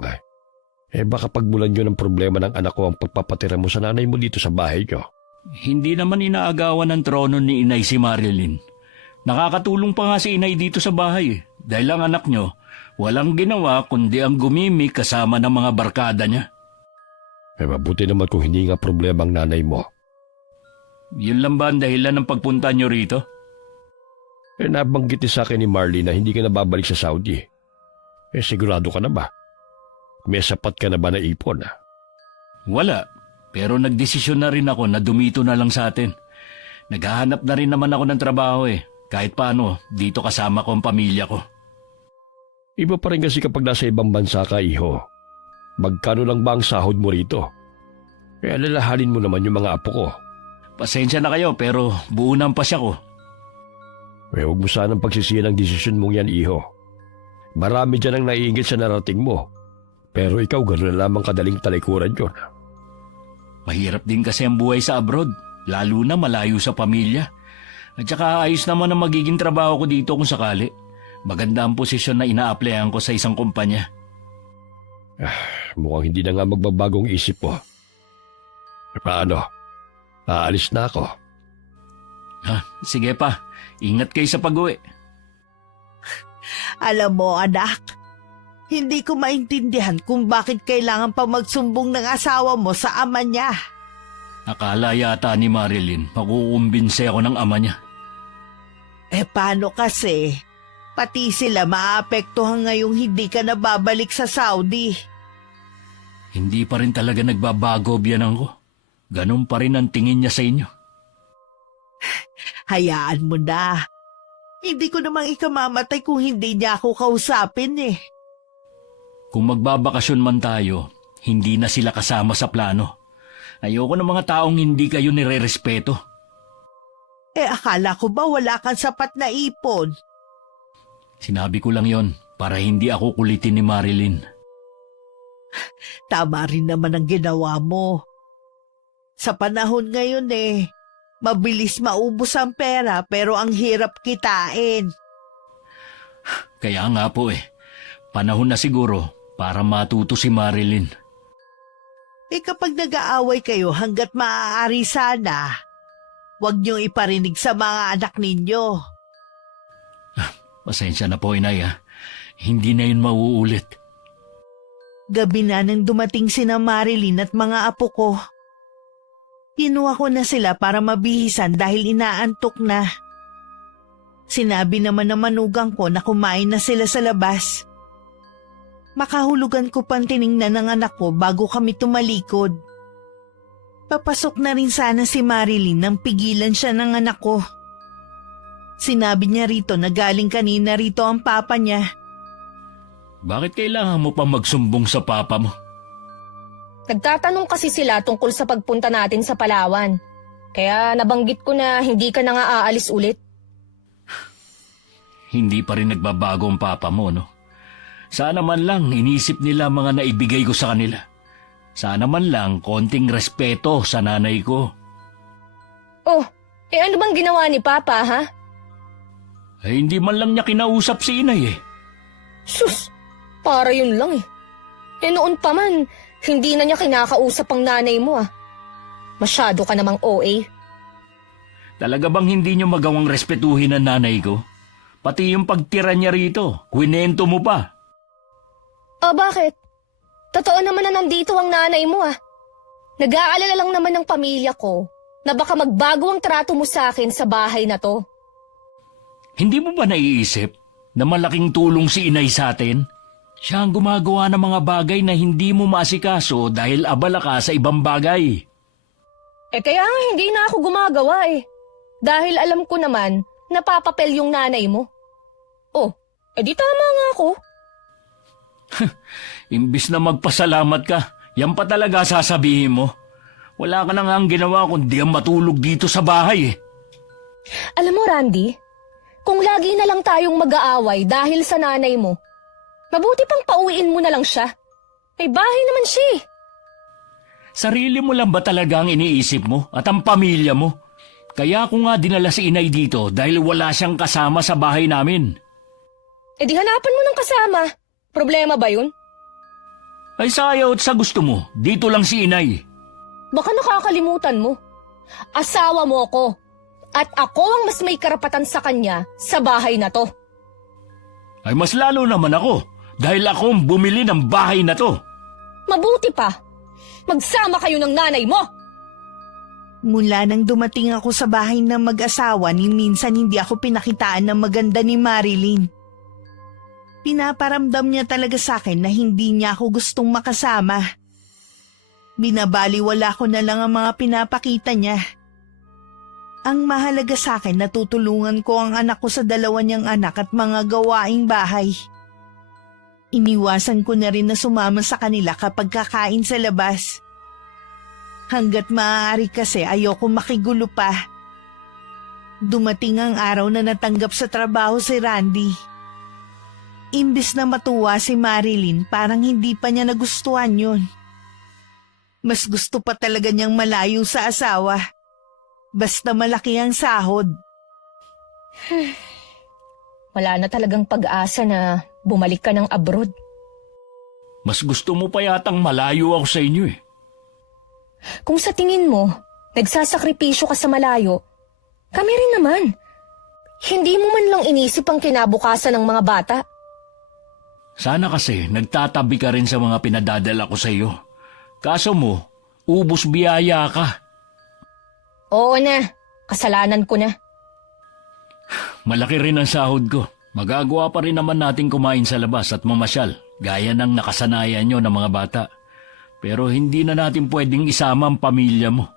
baka pagmulan nyo ng problema ng anak ko ang pagpapatira mo sa nanay mo dito sa bahay nyo. Hindi naman inaagawan ng trono ni inay si Marilyn. Nakakatulong pa nga si inay dito sa bahay dahil ang anak nyo walang ginawa kundi ang gumimik kasama ng mga barkada niya. Mabuti naman kung hindi nga problema ang nanay mo. Yun lang ba ang dahilan ng pagpunta nyo rito? Nabanggit sa akin ni Marley na hindi ka na babalik sa Saudi. Sigurado ka na ba? May sapat ka na ba na ipon? Wala, pero nagdesisyon na rin ako na dumito na lang sa atin. Naghahanap na rin naman ako ng trabaho kahit paano dito kasama ko ang pamilya ko. Iba pa rin kasi kapag nasa ibang bansa ka, iho. Magkano lang ba ang sahod mo rito? Alalahanin mo naman yung mga apo ko. Pasensya na kayo pero buo na ang pasya ko. Huwag mo sanang pagsisiyan ang desisyon mong yan, iho. Marami dyan ang naiingit sa narating mo. Pero ikaw gano'n na lamang kadaling talikuran yun. Mahirap din kasi ang buhay sa abroad, lalo na malayo sa pamilya. At saka ayos naman ang magiging trabaho ko dito kung sakali. Maganda ang posisyon na ina-applyan ko sa isang kumpanya. Mukhang hindi na nga magbabagong isip mo. Paano? Aalis na ako. Sige pa, ingat kayo sa pag-uwi. Alam mo, anak, hindi ko maintindihan kung bakit kailangan pa magsumbong ng asawa mo sa ama niya. Akala yata ni Marilyn, makukumbinse ako ng ama niya. Paano kasi? Pati sila maapektuhan ngayong hindi ka na babalik sa Saudi. Hindi pa rin talaga nagbabago biyanang ko. Ganun pa rin ang tingin niya sa inyo. Hayaan mo na. Hindi ko namang ikamamatay kung hindi niya ako kausapin eh. Kung magbabakasyon man tayo, hindi na sila kasama sa plano. Ayoko ng mga taong hindi kayo nire-respeto. Akala ko ba wala kang sapat na ipon? Sinabi ko lang yon para hindi ako kulitin ni Marilyn. Tama rin naman ang ginawa mo. Sa panahon ngayon mabilis maubos ang pera pero ang hirap kitain. Kaya nga po panahon na siguro para matuto si Marilyn. Kapag nag-aaway kayo hanggat maaari sana, huwag niyong iparinig sa mga anak ninyo. Pasensya na po, Inay. Hindi na yun mauulit. Gabi na nang dumating sina Marilyn at mga apo ko. Kinuha ko na sila para mabihisan dahil inaantok na. Sinabi naman ng manugang ko na kumain na sila sa labas. Makahulugan ko pang tiningnan ng anak ko bago kami tumalikod. Papasok na rin sana si Marilyn nang pigilan siya ng anak ko. Sinabi niya rito na galing kanina rito ang papa niya. Bakit kailangan mo pa magsumbong sa papa mo? Nagtatanong kasi sila tungkol sa pagpunta natin sa Palawan. Kaya nabanggit ko na hindi ka na nga aalis ulit. Hindi pa rin nagbabago ang papa mo, no? Sana man lang inisip nila mga naibigay ko sa kanila. Sana man lang konting respeto sa nanay ko. Oh, ano bang ginawa ni Papa, ha? Hindi man lang niya kinausap si Inay Sus, para yun lang noon pa man, hindi na niya kinakausap ang nanay mo Masyado ka namang OA. Talaga bang hindi niyo magawang respetuhin ang nanay ko? Pati yung pagtira niya rito, kwinento mo pa. Bakit? Totoo naman na nandito ang nanay mo Nag-aalala lang naman ng pamilya ko na baka magbago ang trato mo sa akin sa bahay na to. Hindi mo ba naiisip na malaking tulong si Inay sa atin? Siya ang gumagawa ng mga bagay na hindi mo maasikaso dahil abala ka sa ibang bagay. Kaya nga hindi na ako gumagawa Dahil alam ko naman na papapel yung nanay mo. Di tama nga ako. Imbis na magpasalamat ka, yan pa talaga sasabihin mo. Wala ka na nga ang ginawa kundi ang matulog dito sa bahay Alam mo, Randy, kung lagi na lang tayong mag-aaway dahil sa nanay mo, mabuti pang pauwiin mo na lang siya. May bahay naman siya Sarili mo lang ba talaga ang iniisip mo at ang pamilya mo? Kaya ako nga dinala si Inay dito dahil wala siyang kasama sa bahay namin. Di hanapan mo ng kasama. Problema ba yun? Ay sayaw at sa gusto mo, dito lang si Inay. Baka nakakalimutan mo. Asawa mo ako. At ako ang mas may karapatan sa kanya sa bahay na to. Ay mas lalo naman ako dahil ako ang bumili ng bahay na to. Mabuti pa. Magsama kayo ng nanay mo. Mula nang dumating ako sa bahay ng mag-asawa ni minsan hindi ako pinakitaan ng maganda ni Marilyn. Pinaparamdam niya talaga sa akin na hindi niya ako gustong makasama. Binabaliwala ko na lang ang mga pinapakita niya. Ang mahalaga sa akin na tutulungan ko ang anak ko sa dalawa niyang anak at mga gawaing bahay. Iniwasan ko na rin na sumama sa kanila kapag kakain sa labas. Hanggat maaari kasi ayoko makigulo pa. Dumating ang araw na natanggap sa trabaho si Randy. Imbis na matuwa si Marilyn, parang hindi pa niya nagustuhan yun. Mas gusto pa talaga niyang malayo sa asawa. Basta malaki ang sahod. Wala na talagang pag-asa na bumalik ka ng abroad. Mas gusto mo pa yatang malayo ako sa inyo eh. Kung sa tingin mo, nagsasakripisyo ka sa malayo, kami rin naman. Hindi mo man lang inisip ang kinabukasan ng mga bata. Sana kasi nagtatabi ka rin sa mga pinadadala ko sa iyo. Kaso mo, ubos biyaya ka. Oo na, kasalanan ko na. Malaki rin ang sahod ko. Magagawa pa rin naman natin kumain sa labas at mamasyal, gaya ng nakasanayan nyo ng mga bata. Pero hindi na natin pwedeng isama ang pamilya mo.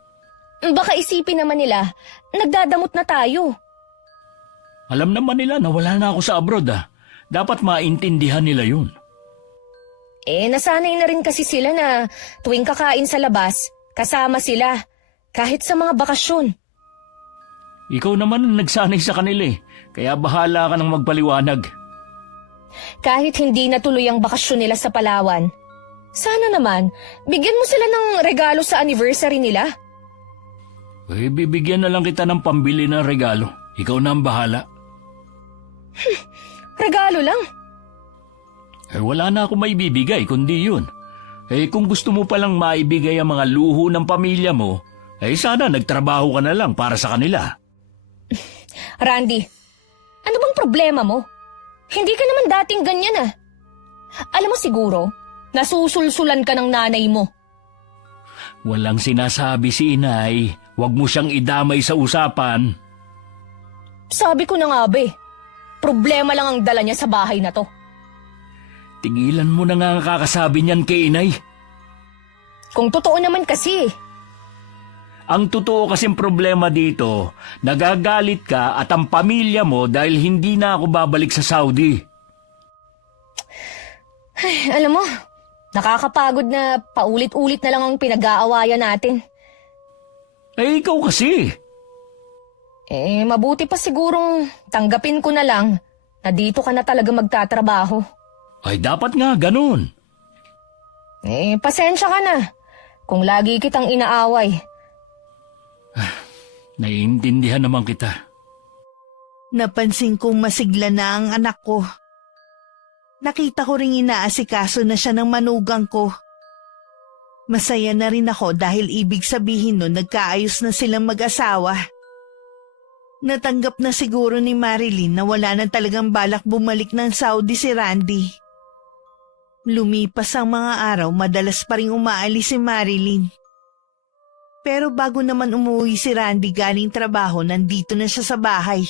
Baka isipin naman nila, nagdadamot na tayo. Alam naman nila na wala na ako sa abroad ah. Dapat maintindihan nila yun. Nasanay na rin kasi sila na tuwing kakain sa labas, kasama sila, kahit sa mga bakasyon. Ikaw naman ang nagsanay sa kanila eh. Kaya bahala ka nang magpaliwanag. Kahit hindi natuloy ang bakasyon nila sa Palawan, sana naman, bigyan mo sila ng regalo sa anniversary nila. Bibigyan na lang kita ng pambili ng regalo. Ikaw na ang bahala. Regalo lang? Wala na ako maibibigay kundi yun. Kung gusto mo palang maibigay ang mga luho ng pamilya mo, sana nagtrabaho ka na lang para sa kanila. Randy, ano bang problema mo? Hindi ka naman dating ganyan ah. Alam mo siguro, nasusulsulan ka ng nanay mo. Walang sinasabi si inay. Huwag mo siyang idamay sa usapan. Sabi ko na nga ba problema lang ang dala niya sa bahay na to. Tigilan mo na nga ang kakasabi niyan kay inay. Kung totoo naman kasi. Ang totoo kasing problema dito, nagagalit ka at ang pamilya mo dahil hindi na ako babalik sa Saudi. Ay, alam mo, nakakapagod na paulit-ulit na lang ang pinag-aawayan natin. Ikaw kasi. Mabuti pa sigurong tanggapin ko na lang na dito ka na talaga magtatrabaho. Ay, dapat nga ganun. Pasensya ka na kung lagi kitang inaaway. Naiintindihan naman kita. Napansin kong masigla na ang anak ko. Nakita ko ring inaasikaso na siya ng manugang ko. Masaya na rin ako dahil ibig sabihin nun nagkaayos na silang mag-asawa. Natanggap na siguro ni Marilyn na wala na talagang balak bumalik ng Saudi si Randy. Lumipas ang mga araw, madalas pa rin umaalis si Marilyn. Pero bago naman umuwi si Randy galing trabaho, nandito na siya sa bahay.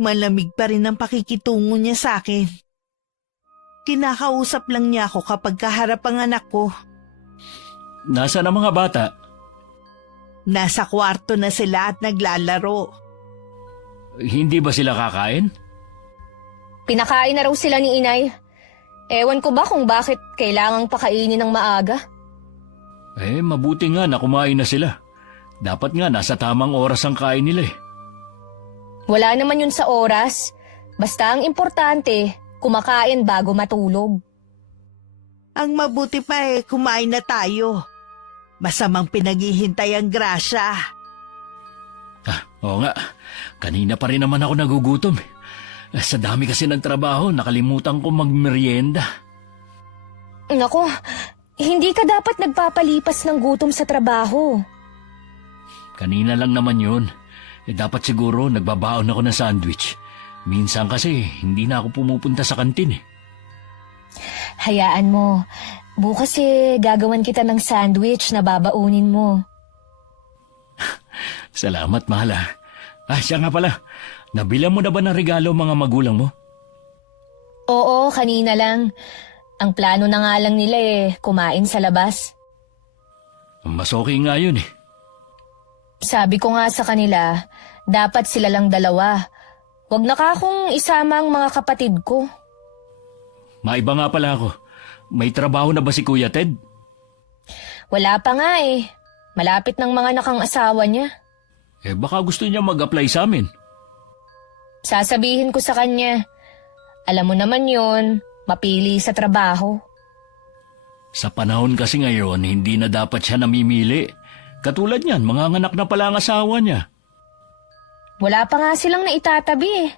Malamig pa rin ang pakikitungo niya sa akin. Kinakausap lang niya ako kapag kaharap ang anak ko. Nasaan ang mga bata? Nasa kwarto na sila at naglalaro. Hindi ba sila kakain? Pinakain na raw sila ni inay. Ewan ko ba kung bakit kailangang pakainin ng maaga? Mabuti nga na kumain na sila. Dapat nga nasa tamang oras ang kain nila eh. Wala naman yun sa oras. Basta ang importante, kumakain bago matulog. Ang mabuti pa kumain na tayo. Masamang pinaghihintay ang grasya. Oo nga. Kanina pa rin naman ako nagugutom. Sa dami kasi ng trabaho, nakalimutan ko magmerienda. Naku, hindi ka dapat nagpapalipas ng gutom sa trabaho. Kanina lang naman yun. Dapat siguro nagbabaon ako ng sandwich. Minsan kasi hindi na ako pumupunta sa kantin eh. Hayaan mo. Bukas gagawan kita ng sandwich na babaunin mo. Salamat, mahal ah. Siya nga pala. Nabilang mo na ba ng regalo mga magulang mo? Oo, kanina lang. Ang plano na nga lang nila kumain sa labas. Mas okay nga yun eh. Sabi ko nga sa kanila, dapat sila lang dalawa. Huwag na akong isama ang mga kapatid ko. Maiba nga pala ako. May trabaho na ba si Kuya Ted? Wala pa nga Malapit ng mga nakang asawa niya. Baka gusto niya mag-apply sa amin. Sasabihin ko sa kanya, alam mo naman yon, mapili sa trabaho. Sa panahon kasi ngayon, hindi na dapat siya namimili. Katulad niyan, mga anak na pala ang asawa niya. Wala pa nga silang naitatabi eh.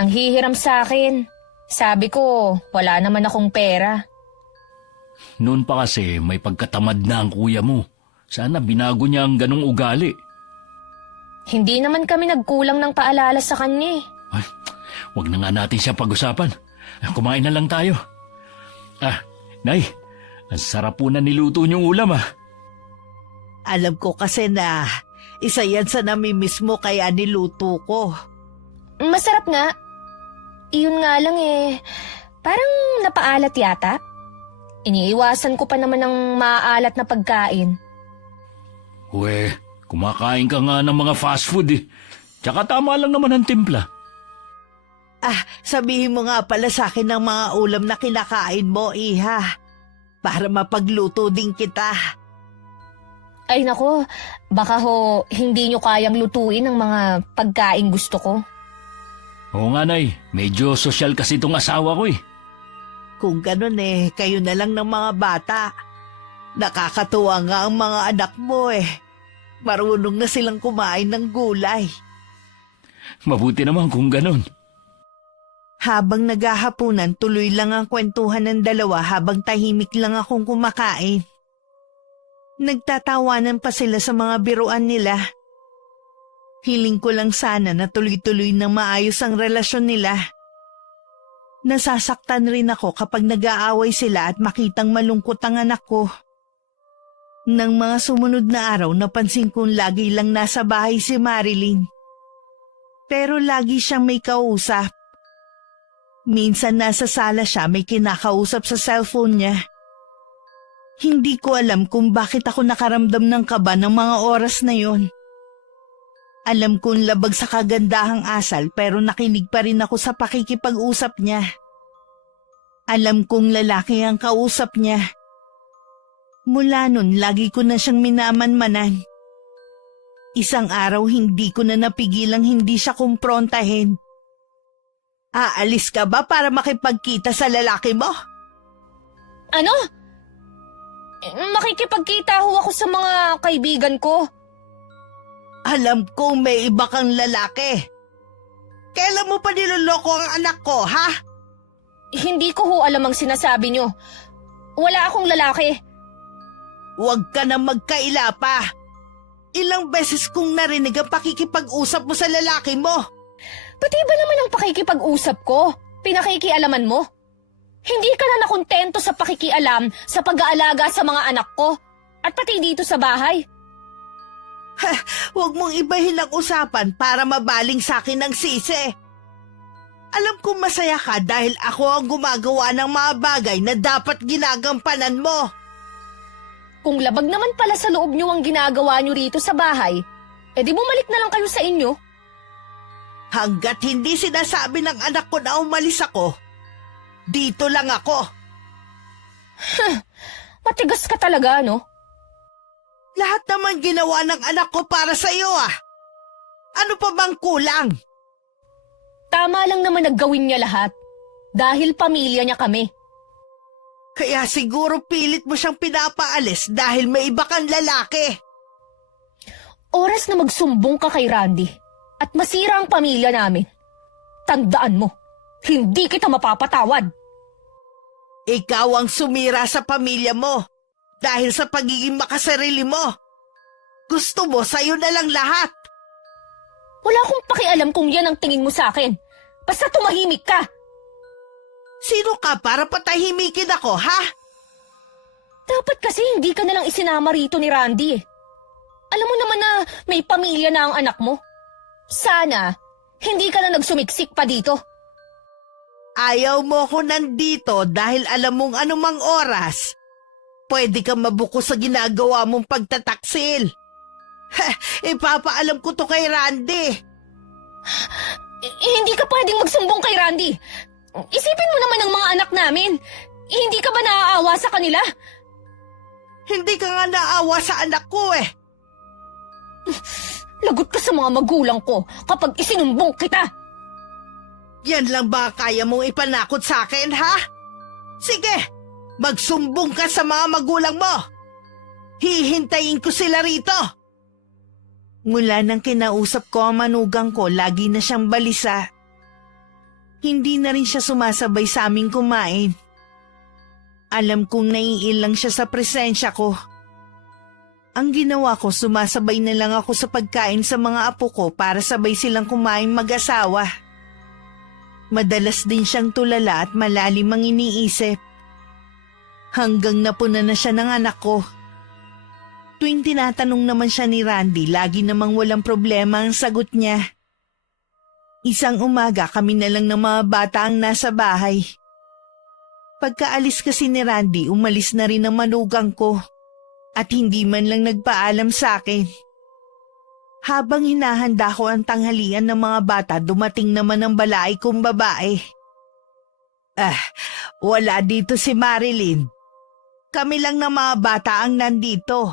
Nanghihiram sa akin. Sabi ko, wala naman akong pera. Noon pa kasi may pagkatamad na ang kuya mo. Sana binago niya ang ganong ugali. Hindi naman kami nagkulang ng paalala sa kanya eh. Ay, wag na nga natin siya pag-usapan. Kumain na lang tayo. Nay, ang sarap po na niluto niyong ulam ah. Alam ko kasi na isa yan sa namimiss mo kaya niluto ko. Masarap nga. Iyon nga lang eh. Parang napaalat yata. Iniiwasan ko pa naman ng maaalat na pagkain. Uwe, kumakain ka nga ng mga fast food eh. Tsaka tama lang naman ang timpla. Sabihin mo nga pala sa akin ng mga ulam na kinakain mo, Iha. Para mapagluto din kita. Ay nako, baka ho hindi nyo kayang lutuin ang mga pagkain gusto ko. Oo nga, Nay. Medyo sosyal kasi itong asawa ko eh. Kung ganun kayo na lang ng mga bata. Nakakatuwa nga ang mga anak mo Marunong na silang kumain ng gulay. Mabuti naman kung ganun. Habang naghahapunan, tuloy lang ang kwentuhan ng dalawa habang tahimik lang akong kumakain. Nagtatawanan pa sila sa mga biruan nila. Hiling ko lang sana na tuloy-tuloy na maayos ang relasyon nila. Nasasaktan rin ako kapag nag-aaway sila at makitang malungkot ang anak ko. Nang mga sumunod na araw, napansin kong lagi lang nasa bahay si Marilyn. Pero lagi siyang may kausap. Minsan nasa sala siya, may kinakausap sa cellphone niya. Hindi ko alam kung bakit ako nakaramdam ng kaba ng mga oras na yon. Alam kong labag sa kagandahang asal pero nakinig pa rin ako sa pakikipag-usap niya. Alam kong lalaki ang kausap niya. Mula nun, lagi ko na siyang minamanmanan. Isang araw hindi ko na napigilang hindi siya kumprontahin. Aalis ka ba para makipagkita sa lalaki mo? Ano? Makikipagkita ho ako sa mga kaibigan ko. Alam kong may iba kang lalaki. Kailan mo pa niloloko ang anak ko, ha? Hindi ko ho alam ang sinasabi nyo. Wala akong lalaki. Huwag ka na magkaila pa. Ilang beses kong narinig ang pakikipag-usap mo sa lalaki mo. Pati ba naman ang pakikipag-usap ko? Pinakikialaman mo? Hindi ka na nakontento sa pakikialam sa pag-aalaga sa mga anak ko at pati dito sa bahay. Huwag mong ibahin ang usapan para mabaling sa akin ng sisi. Alam kong masaya ka dahil ako ang gumagawa ng mga bagay na dapat ginagampanan mo. Kung labag naman pala sa loob nyo ang ginagawa nyo rito sa bahay, edi bumalik na lang kayo sa inyo. Hanggat hindi sinasabi ng anak ko na umalis ako, dito lang ako. Matigas ka talaga, no? Lahat naman ginawa ng anak ko para sa iyo Ano pa bang kulang? Tama lang naman naggawin niya lahat. Dahil pamilya niya kami. Kaya siguro pilit mo siyang pinapaalis dahil may iba kang lalaki. Oras na magsumbong ka kay Randy at masira ang pamilya namin. Tandaan mo, hindi kita mapapatawad. Ikaw ang sumira sa pamilya mo dahil sa pagiging makasarili mo. Gusto mo sa'yo na lang lahat. Wala akong pakialam kung yan ang tingin mo sa akin. Basta tumahimik ka. Sino ka para patahimikin ako, ha? Dapat kasi hindi ka nalang isinama rito ni Randy. Alam mo naman na may pamilya na ang anak mo. Sana, hindi ka na nagsumiksik pa dito. Ayaw mo ko nandito dahil alam mong anumang oras, pwede kang mabuko sa ginagawa mong pagtataksil. Ipapaalam ko to kay Randy. Hindi ka pwedeng magsumbong kay Randy. Isipin mo naman ang mga anak namin. Hindi ka ba naaawa sa kanila? Hindi ka nga naawa sa anak ko Lagot ka sa mga magulang ko kapag isinumbong kita. Yan lang ba kaya mong ipanakot sa akin, ha? Sige, Magsumbong ka sa mga magulang mo! Hihintayin ko sila rito! Mula nang kinausap ko ang manugang ko, lagi na siyang balisa. Hindi na rin siya sumasabay sa aming kumain. Alam kong naiilang siya sa presensya ko. Ang ginawa ko, sumasabay na lang ako sa pagkain sa mga apo ko para sabay silang kumain mag-asawa. Madalas din siyang tulala at malalim ang iniisip. Hanggang napuna na siya ng anak ko. Tuwing tinatanong naman siya ni Randy, lagi namang walang problema ang sagot niya. Isang umaga kami na lang ng mga bata ang nasa bahay. Pagkaalis kasi ni Randy, umalis na rin ang manugang ko at hindi man lang nagpaalam sa akin. Habang hinahanda ko ang tanghalian ng mga bata, dumating naman ang balaay kong babae. Wala dito si Marilyn. Kami lang ng mga bata ang nandito.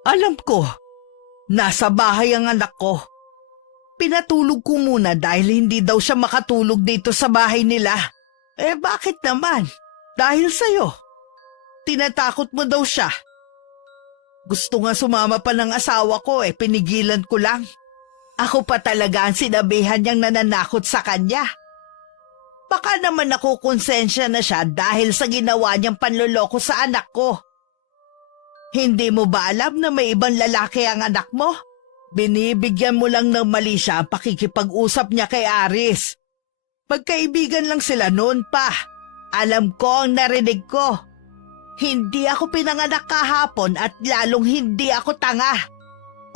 Alam ko, nasa bahay ang anak ko. Pinatulog ko muna dahil hindi daw siya makatulog dito sa bahay nila. Bakit naman? Dahil sa'yo. Tinatakot mo daw siya. Gusto nga sumama pa ng asawa ko, pinigilan ko lang. Ako pa talaga ang sinabihan niyang nananakot sa kanya. Baka naman nakukonsensya na siya dahil sa ginawa niyang panloloko sa anak ko. Hindi mo ba alam na may ibang lalaki ang anak mo? Binibigyan mo lang ng mali siya ang pakikipag-usap niya kay Aris. Magkaibigan lang sila noon pa. Alam ko ang narinig ko. Hindi ako pinanganak kahapon at lalong hindi ako tanga.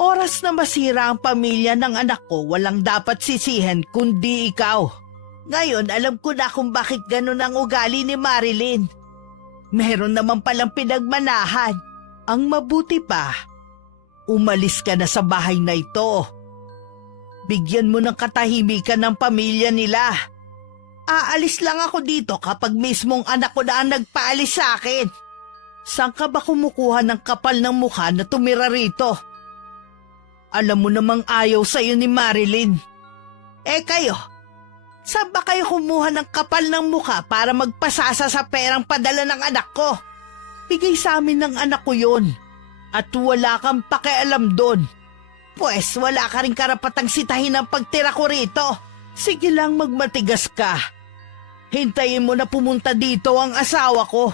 Oras na masira ang pamilya ng anak ko, walang dapat sisihin kundi ikaw. Ngayon alam ko na kung bakit ganun ang ugali ni Marilyn. Meron naman palang pinagmanahan. Ang mabuti pa, umalis ka na sa bahay na ito. Bigyan mo ng katahimikan ng pamilya nila. Aalis lang ako dito kapag mismong anak ko na ang nagpaalis sa akin. Saan ka ba kumukuha ng kapal ng mukha na tumira rito? Alam mo namang ayaw sa'yo ni Marilyn. Kayo, saan ba kayo kumuha ng kapal ng mukha para magpasasa sa perang padala ng anak ko? Bigay sa amin ng anak ko yun. At wala kang pakialam doon. Pwes wala ka rin karapatang sitahin ang pagtira ko rito. Sige lang magmatigas ka. Hintayin mo na pumunta dito ang asawa ko.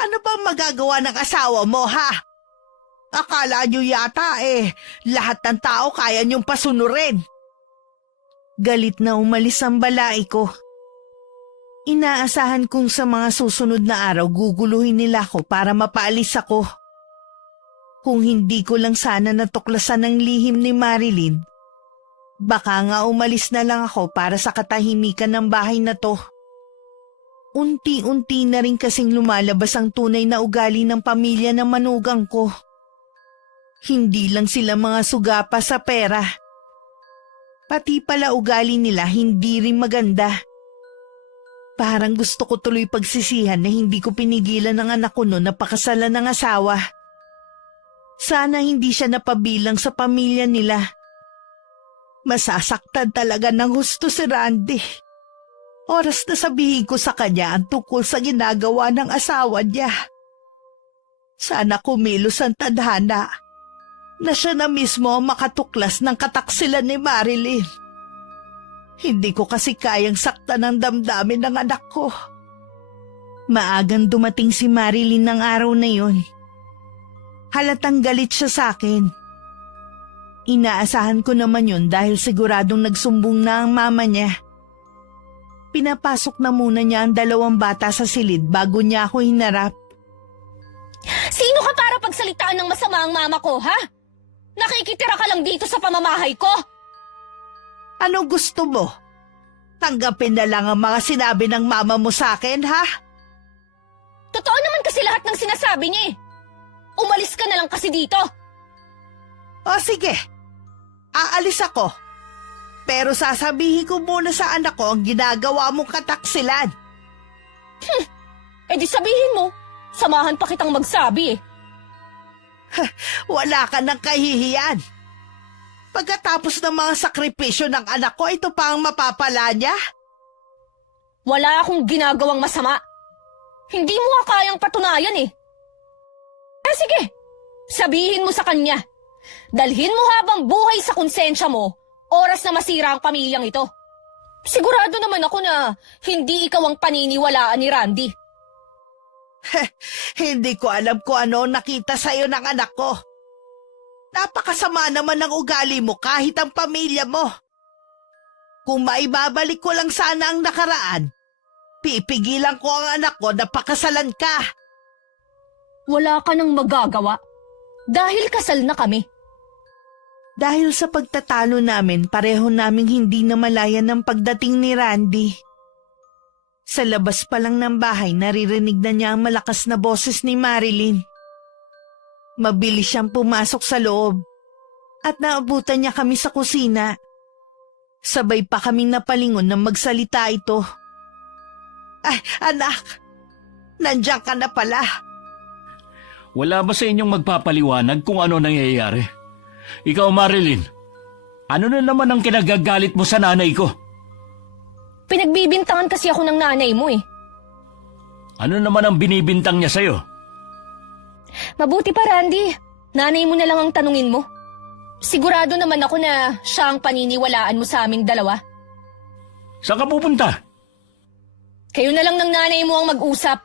Ano bang magagawa ng asawa mo, ha? Akala nyo yata lahat ng tao kaya nyong pasunurin. Galit na umalis ang balai ko. Inaasahan kong sa mga susunod na araw guguluhin nila ako para mapaalis ako. Kung hindi ko lang sana natuklasan ang lihim ni Marilyn, baka nga umalis na lang ako para sa katahimikan ng bahay na to. Unti-unti na rin kasing lumalabas ang tunay na ugali ng pamilya ng manugang ko. Hindi lang sila mga sugapa sa pera. Pati pala ugali nila hindi rin maganda. Parang gusto ko tuloy pagsisihan na hindi ko pinigilan ng anak ko noon na pakasalan ng asawa. Sana hindi siya napabilang sa pamilya nila. Masasaktan talaga ng husto si Randy. Oras na sabihin ko sa kanya ang tungkol sa ginagawa ng asawa niya. Sana kumilos ang tadhana na siya na mismo ang makatuklas ng kataksilan ni Marilyn. Hindi ko kasi kayang saktan ang damdamin ng anak ko. Maagang dumating si Marilyn ng araw na yun. Halatang galit siya sa akin. Inaasahan ko naman yun dahil siguradong nagsumbong na ang mama niya. Pinapasok na muna niya ang 2 bata sa silid bago niya ako hinarap. Sino ka para pagsalitaan ng masama ang mama ko, ha? Nakikitira ka lang dito sa pamamahay ko? Anong gusto mo? Tanggapin na lang ang mga sinabi ng mama mo sa akin, ha? Totoo naman kasi lahat ng sinasabi niya eh. Umalis ka na lang kasi dito. O sige, aalis ako. Pero sasabihin ko muna sa anak ko ang ginagawa mong kataksilan. Di sabihin mo, samahan pa kitang magsabi eh. Wala ka ng kahihiyan. Pagkatapos ng mga sakripisyo ng anak ko, ito pa ang mapapala niya? Wala akong ginagawang masama. Hindi mo nga kayang patunayan eh. Sige, sabihin mo sa kanya. Dalhin mo habang buhay sa konsensya mo, oras na masira ang pamilyang ito. Sigurado naman ako na hindi ikaw ang paniniwalaan ni Randy. Hindi ko alam kung ano ang nakita sa'yo ng anak ko. Napakasama naman ng ugali mo kahit ang pamilya mo. Kung maibabalik ko lang sana ang nakaraan, pipigilan ko ang anak ko na pakasalan ka. Wala ka nang magagawa dahil kasal na kami. Dahil sa pagtatalo namin, pareho naming hindi namalayan ng pagdating ni Randy. Sa labas pa lang ng bahay, naririnig na niya ang malakas na boses ni Marilyn. Mabilis siyang pumasok sa loob at naabutan niya kami sa kusina. Sabay pa kaming napalingon nang magsalita ito. Ay, anak! Nandiyan ka na pala. Wala ba sa inyong magpapaliwanag kung ano nangyayari? Ikaw, Marilyn, ano na naman ang kinagagalit mo sa nanay ko? Pinagbibintangan kasi ako ng nanay mo eh. Ano naman ang binibintang niya sa'yo? Mabuti pa, Randy. Nanay mo na lang ang tanungin mo. Sigurado naman ako na siya ang paniniwalaan mo sa aming dalawa. Saan ka pupunta? Kayo na lang ng nanay mo ang mag-usap.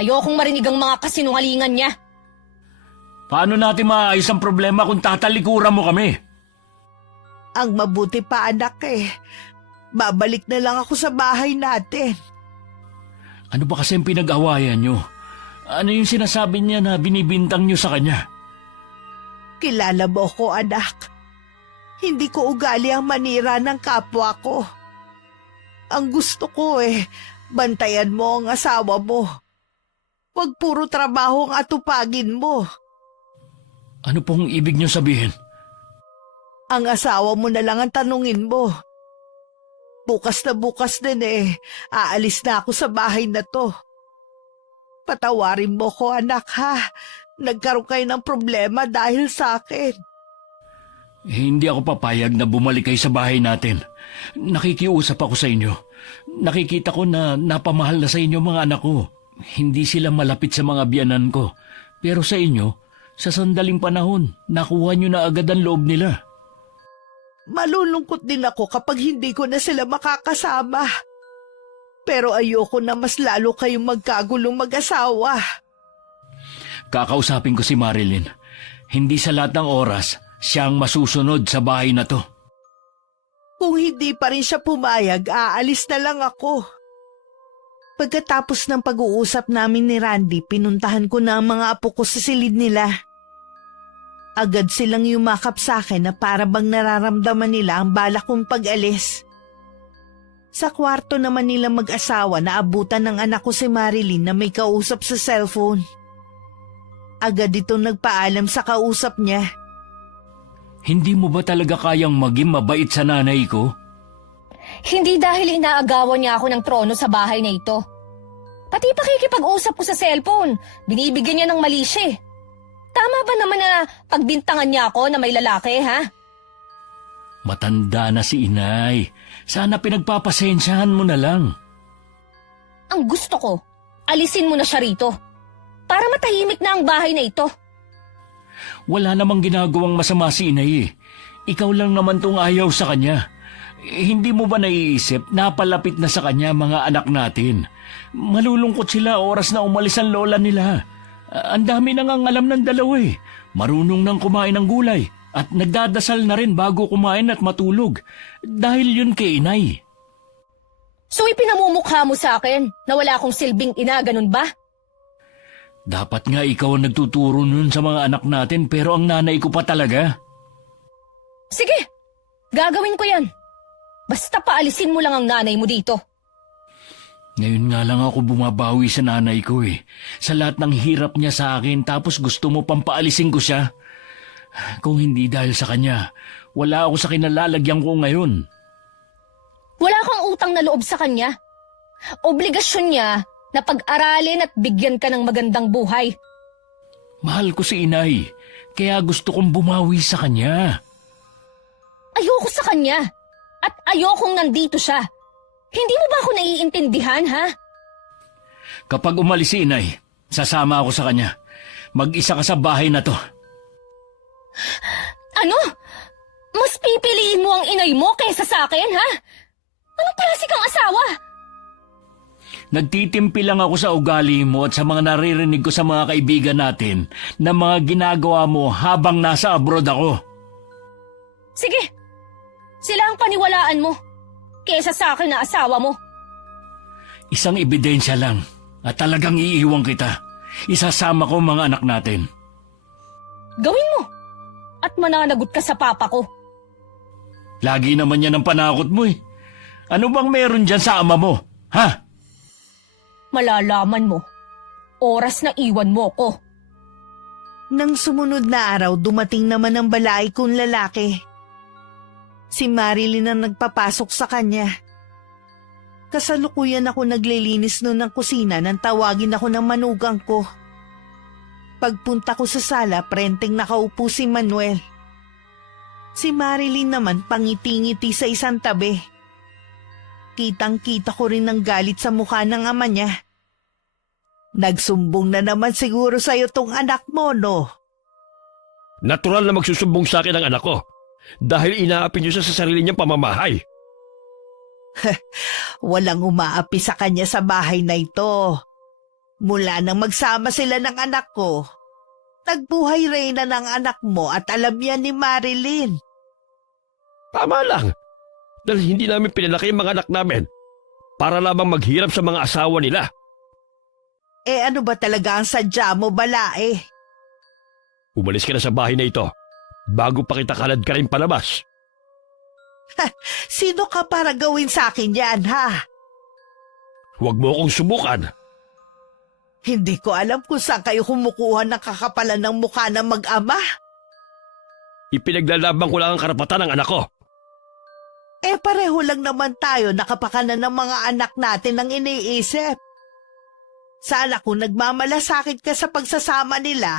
Ayokong marinig ang mga kasinungalingan niya. Paano natin maayos ang problema kung tatalikuran mo kami? Ang mabuti pa, anak eh. Babalik na lang ako sa bahay natin. Ano ba kasi ang pinag-awayan niyo? Ano yung sinasabi niya na binibintang niyo sa kanya? Kilala mo ko, anak. Hindi ko ugali ang manira ng kapwa ko. Ang gusto ko bantayan mo ang asawa mo. Huwag puro trabaho ang atupagin mo. Ano pong ibig niyo sabihin? Ang asawa mo na lang ang tanungin mo. Bukas na bukas din aalis na ako sa bahay na to. Patawarin mo ko, anak, ha? Nagkaroon kayo ng problema dahil sa akin. Hindi ako papayag na bumalik kayo sa bahay natin. Nakikiusap ako sa inyo. Nakikita ko na napamahal na sa inyo mga anak ko. Hindi sila malapit sa mga biyanan ko. Pero sa inyo, sa sandaling panahon, nakuha nyo na agad ang loob nila. Malulungkot din ako kapag hindi ko na sila makakasama. Pero ayoko na mas lalo kayong magkagulong mag-asawa. Kakausapin ko si Marilyn. Hindi sa lahat ng oras, siya ang masusunod sa bahay na to. Kung hindi pa rin siya pumayag, aalis na lang ako. Pagkatapos ng pag-uusap namin ni Randy, pinuntahan ko na ang mga apo ko sa silid nila. Agad silang yumakap sa akin na para bang nararamdaman nila ang balak kong pag-alis. Sa kwarto naman nila mag-asawa, naabutan ng anak ko si Marilyn na may kausap sa cellphone. Agad itong nagpaalam sa kausap niya. Hindi mo ba talaga kayang maging mabait sa nanay ko? Hindi dahil inaagawan niya ako ng trono sa bahay na ito. Pati pakikipag-usap ko sa cellphone, binibigyan niya ng mali siya. Tama ba naman na pagbintangan niya ako na may lalaki, ha? Matanda na si inay. Sana pinagpapasensyahan mo na lang. Ang gusto ko, alisin mo na siya rito. Para matahimik na ang bahay na ito. Wala namang ginagawang masama si inay eh. Ikaw lang naman tong ayaw sa kanya. Hindi mo ba naiisip, napalapit na sa kanya mga anak natin. Malulungkot sila oras na umalis ang lola nila. Ang dami nang ang alam ng dalawa eh. Marunong nang kumain ng gulay at nagdadasal na rin bago kumain at matulog. Dahil yun kay inay. So ipinamumukha mo sa akin na wala akong silbing ina, ganun ba? Dapat nga ikaw ang nagtuturo nun sa mga anak natin pero ang nanay ko pa talaga. Sige, gagawin ko yan. Basta paalisin mo lang ang nanay mo dito. Ngayon nga lang ako bumabawi sa nanay ko eh. Sa lahat ng hirap niya sa akin tapos gusto mo pang paalisin ko siya. Kung hindi dahil sa kanya, wala ako sa kinalalagyan ko ngayon. Wala kang utang na loob sa kanya. Obligasyon niya na pag-aralin at bigyan ka ng magandang buhay. Mahal ko si inay, kaya gusto kong bumawi sa kanya. Ayoko sa kanya at ayokong nandito siya. Hindi mo ba ako naiintindihan, ha? Kapag umalis si inay, sasama ako sa kanya. Mag-isa ka sa bahay na to. Ano? Mas pipiliin mo ang inay mo kaysa sa akin, ha? Anong klase kang asawa? Nagtitimpi lang ako sa ugali mo at sa mga naririnig ko sa mga kaibigan natin na mga ginagawa mo habang nasa abroad ako. Sige, sila ang paniwalaan mo kaysa sa akin na asawa mo. Isang ebidensya lang at talagang iiwan kita. Isasama ko ang mga anak natin. Gawin mo at mananagot ka sa papa ko. Lagi naman yan ang panakot mo eh. Ano bang meron dyan sa ama mo? Ha? Malalaman mo. Oras na iwan mo ko. Nang sumunod na araw, dumating naman ang balay kong lalaki. Si Marilyn ang nagpapasok sa kanya. Kasalukuyan ako naglilinis noon ng kusina nang tawagin ako ng manugang ko. Pagpunta ko sa sala, prenteng nakaupo si Manuel. Si Marilyn naman pangiti-ngiti sa isang tabi. Kitang-kita ko rin ang galit sa mukha ng ama niya. Nagsumbong na naman siguro sa'yo tong anak mo, no? Natural na magsusumbong sa akin ang anak ko dahil inaapi niyo siya sa sarili niyang pamamahay. Walang umaapi sa kanya sa bahay na ito. Mula nang magsama sila ng anak ko, nagbuhay reyna ng anak mo at alam yan ni Marilyn. Tama lang. Dahil hindi namin pinalaki ang mga anak namin para lamang maghirap sa mga asawa nila. Eh ano ba talaga ang sadya mo, balae? Umalis ka na sa bahay na ito bago pa kita kalad ka rin palabas. Sino ka para gawin sa akin yan, ha? Huwag mo akong subukan. Hindi ko alam kung saan kayo kumukuha ng kakapalan ng mukha ng mag-ama. Ipinaglalaban ko lang ang karapatan ng anak ko. Eh pareho lang naman tayo nakapakanan ng mga anak natin ang iniisip. Sana kung nagmamalasakit ka sa pagsasama nila,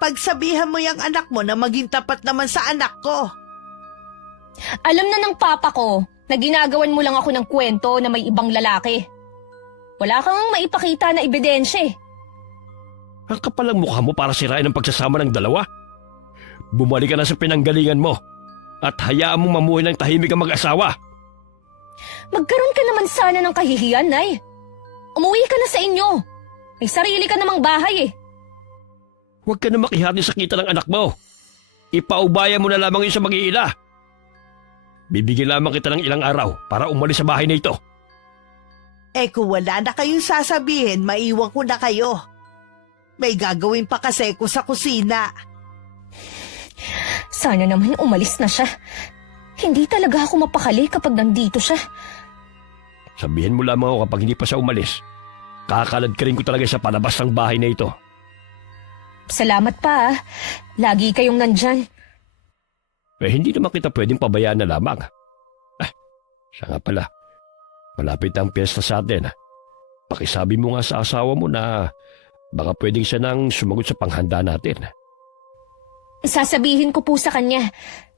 pagsabihan mo yung anak mo na maging tapat naman sa anak ko. Alam na ng papa ko na ginagawan mo lang ako ng kwento na may ibang lalaki. Wala kang maipakita na ebidensya eh. Ang kapal ang mukha mo para sirain ang pagsasama ng dalawa. Bumalik ka na sa pinanggalingan mo at hayaan mong mamuhay ng tahimik ang mag-asawa. Magkaroon ka naman sana ng kahihiyan, Nay. Umuwi ka na sa inyo. May sarili ka namang bahay eh. Huwag ka na makihati sa kita ng anak mo. Ipaubaya mo na lamang yun sa mag-iila. Bibigyan lamang kita ng ilang araw para umalis sa bahay na ito. Eh kung wala na kayong sasabihin, maiwan ko na kayo. May gagawin pa kasi ko sa kusina. Sana naman umalis na siya. Hindi talaga ako mapakali kapag nandito siya. Sabihin mo lamang ako kapag hindi pa siya umalis. Kakalad ka rin ko talaga sa palabas ng bahay na ito. Salamat pa ah. Lagi kayong nandyan. Eh hindi naman kita pwedeng pabayaan na lamang. Siya nga pala. Malapit ang piyesta sa atin. Pakisabi mo nga sa asawa mo na baka pwedeng siya nang sumagot sa panghanda natin. Sasabihin ko po sa kanya.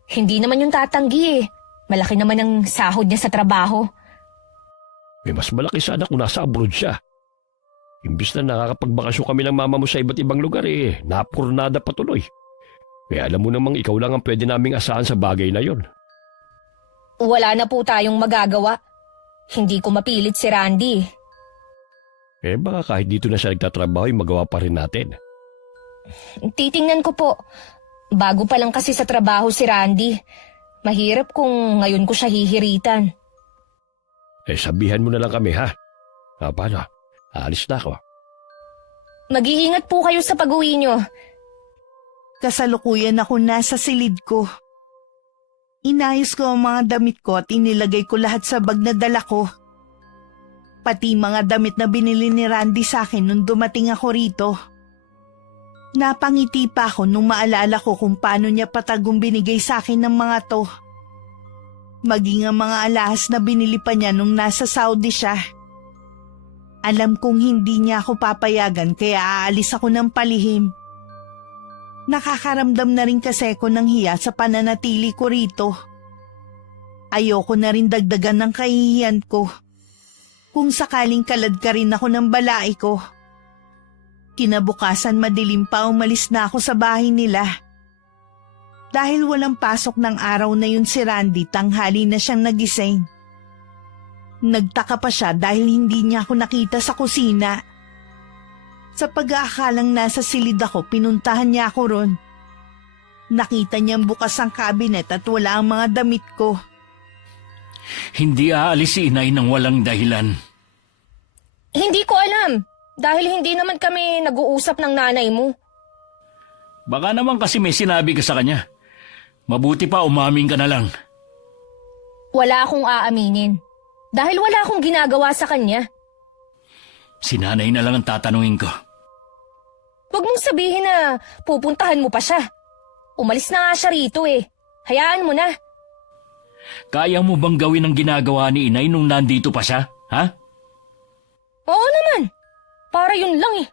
Hindi naman yung tatanggi eh. Malaki naman ang sahod niya sa trabaho. May mas malaki sana kung nasa abroad siya. Imbis na nakakapagbakasyon kami ng mama mo sa iba't ibang lugar napurnada patuloy. Kaya alam mo namang ikaw lang ang pwede naming asahan sa bagay na yon. Wala na po tayong magagawa. Hindi ko mapilit si Randy. Baka kahit dito na siya nagtatrabaho magawa pa rin natin. Titingnan ko po. Bago pa lang kasi sa trabaho si Randy. Mahirap kung ngayon ko siya hihiritan. Sabihan mo na lang kami ha. Paano? Aalis na ako. Mag-iingat po kayo sa pag-uwi nyo. Kasalukuyan ako nasa silid ko. Inayos ko ang mga damit ko at inilagay ko lahat sa bag na dala ko. Pati mga damit na binili ni Randy sa akin nung dumating ako rito. Napangiti pa ako nung maalala ko kung paano niya patagong binigay sa akin ng mga to. Maging ang mga alahas na binili pa niya nung nasa Saudi siya. Alam kong hindi niya ako papayagan kaya aalis ako ng palihim. Nakakaramdam na rin kasi ako ng hiya sa pananatili ko rito. Ayoko na rin dagdagan ng kahihiyan ko. kung sakaling kalad ka rin ako ng balai ko. Kinabukasan madilim pa umalis na ako sa bahay nila. Dahil walang pasok ng araw na yun si Randy, tanghali na siyang nagising. Nagtaka pa siya dahil hindi niya ako nakita sa kusina. Sa pag-aakalang nasa silid ako, pinuntahan niya ako ron. Nakita niyang bukas ang kabinet at wala ang mga damit ko. Hindi aalis si inay ng walang dahilan. Hindi ko alam. Dahil hindi naman kami nag-uusap ng nanay mo. Baka naman kasi may sinabi ka sa kanya. Mabuti pa umaming ka na lang. Wala akong aaminin. Dahil wala akong ginagawa sa kanya. Si nanay na lang ang tatanungin ko. Huwag mong sabihin na pupuntahan mo pa siya. Umalis na nga siya rito eh. Hayaan mo na. Kaya mo bang gawin ang ginagawa ni inay nung nandito pa siya? Ha? Oo naman. Para yun lang eh.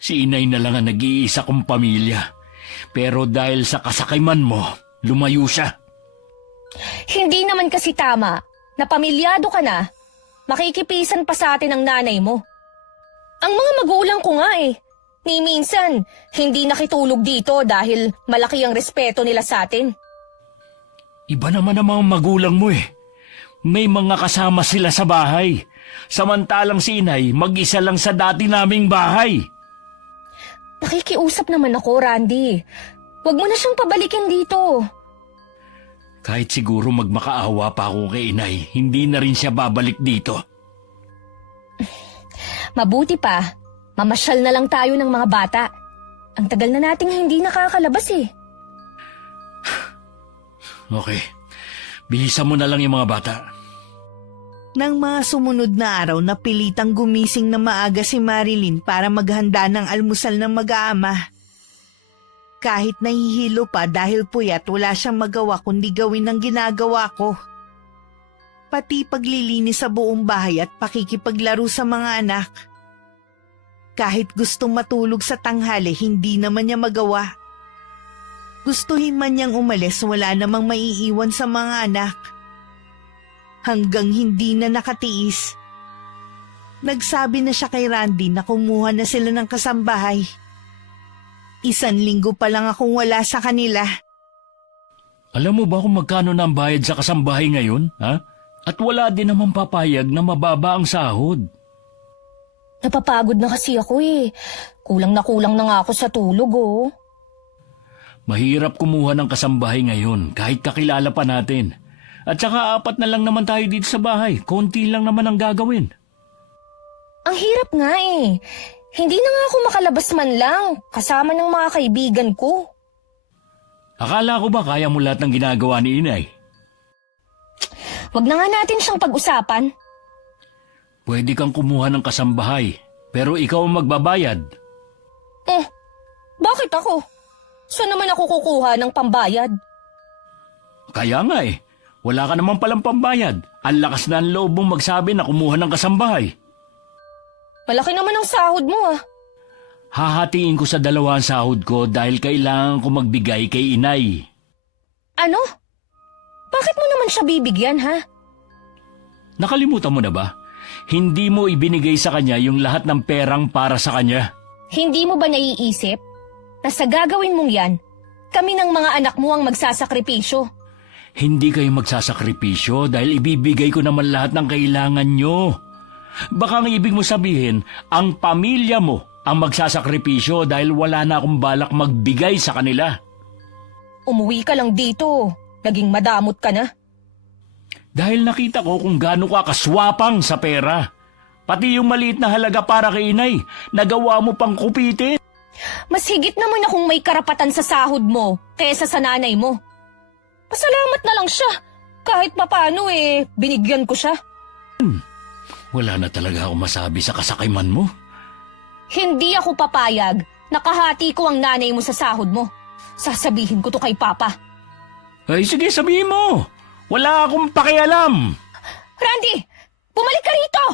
Si inay na lang ang nag-iisa kong pamilya. Pero dahil sa kasakayman mo, lumayo siya. Hindi naman kasi tama na pamilyado ka na, makikipisan pa sa atin ang nanay mo. Ang mga magulang ko nga eh, ni minsan hindi nakitulog dito dahil malaki ang respeto nila sa atin. Iba naman ang mga magulang mo eh. May mga kasama sila sa bahay. Samantalang si inay, mag-isa lang sa dati naming bahay. Nakikiusap naman ako, Randy. Huwag mo na siyang pabalikin dito. Kahit siguro magmakaawa pa ako kay inay, hindi na rin siya babalik dito. Mabuti pa, mamasyal na lang tayo ng mga bata. Ang tagal na nating hindi nakakalabas eh. Okay, bihisan mo na lang yung mga bata. Nang mga sumunod na araw, napilitang gumising na maaga si Marilyn para maghanda ng almusal ng mag-aama. Kahit nahihilo pa dahil puyat, wala siyang magawa kundi gawin ang ginagawa ko. Pati paglilinis sa buong bahay at pakikipaglaro sa mga anak. Kahit gustong matulog sa tanghali, hindi naman niya magawa. Gustuhin man niyang umalis, wala namang maiiwan sa mga anak. Hanggang hindi na nakatiis. Nagsabi na siya kay Randy na kumuha na sila ng kasambahay. 1 linggo pa lang akong wala sa kanila. Alam mo ba kung magkano na ang bayad sa kasambahay ngayon, ha? At wala din naman papayag na mababa ang sahod. Napapagod na kasi ako eh. Kulang na nga ako sa tulog oh. Mahirap kumuha ng kasambahay ngayon kahit kakilala pa natin. At saka 4 na lang naman tayo dito sa bahay. Konti lang naman ang gagawin. Ang hirap nga eh. Hindi na nga ako makalabas man lang kasama ng mga kaibigan ko. Akala ko ba kaya mo lahat ng ginagawa ni inay? Wag na nga natin siyang pag-usapan. Pwede kang kumuha ng kasambahay, pero ikaw ang magbabayad. Bakit ako? Saan naman ako kukuha ng pambayad? Kaya nga eh, wala ka naman palang pambayad. Ang lakas na ang loob mong magsabi na kumuha ng kasambahay. Malaki naman ang sahod mo ah. Hahatiin ko sa 2 ang sahod ko dahil kailangan ko magbigay kay inay. Ano? Bakit mo naman siya bibigyan ha? Nakalimutan mo na ba? Hindi mo ibinigay sa kanya yung lahat ng perang para sa kanya. Hindi mo ba naiisip na sa gagawin mong yan, kami ng mga anak mo ang magsasakripisyo? Hindi kayo magsasakripisyo dahil ibibigay ko naman lahat ng kailangan nyo. Baka ang ibig mo sabihin, ang pamilya mo ang magsasakripisyo dahil wala na akong balak magbigay sa kanila. Umuwi ka lang dito. Naging madamot ka na. Dahil nakita ko kung gaano ka kaswapang sa pera. Pati yung maliit na halaga para kay inay, nagawa mo pang kupitin. Mas higit naman akong may karapatan sa sahod mo kaysa sa nanay mo. Pasalamat na lang siya. Kahit papano binigyan ko siya. Wala na talaga ako masabi sa kasakayman mo. Hindi ako papayag. Nakahati ko ang nanay mo sa sahod mo. Sasabihin ko to kay Papa. Ay sige, sabihin mo. Wala akong pakialam. Randy! Bumalik ka rito!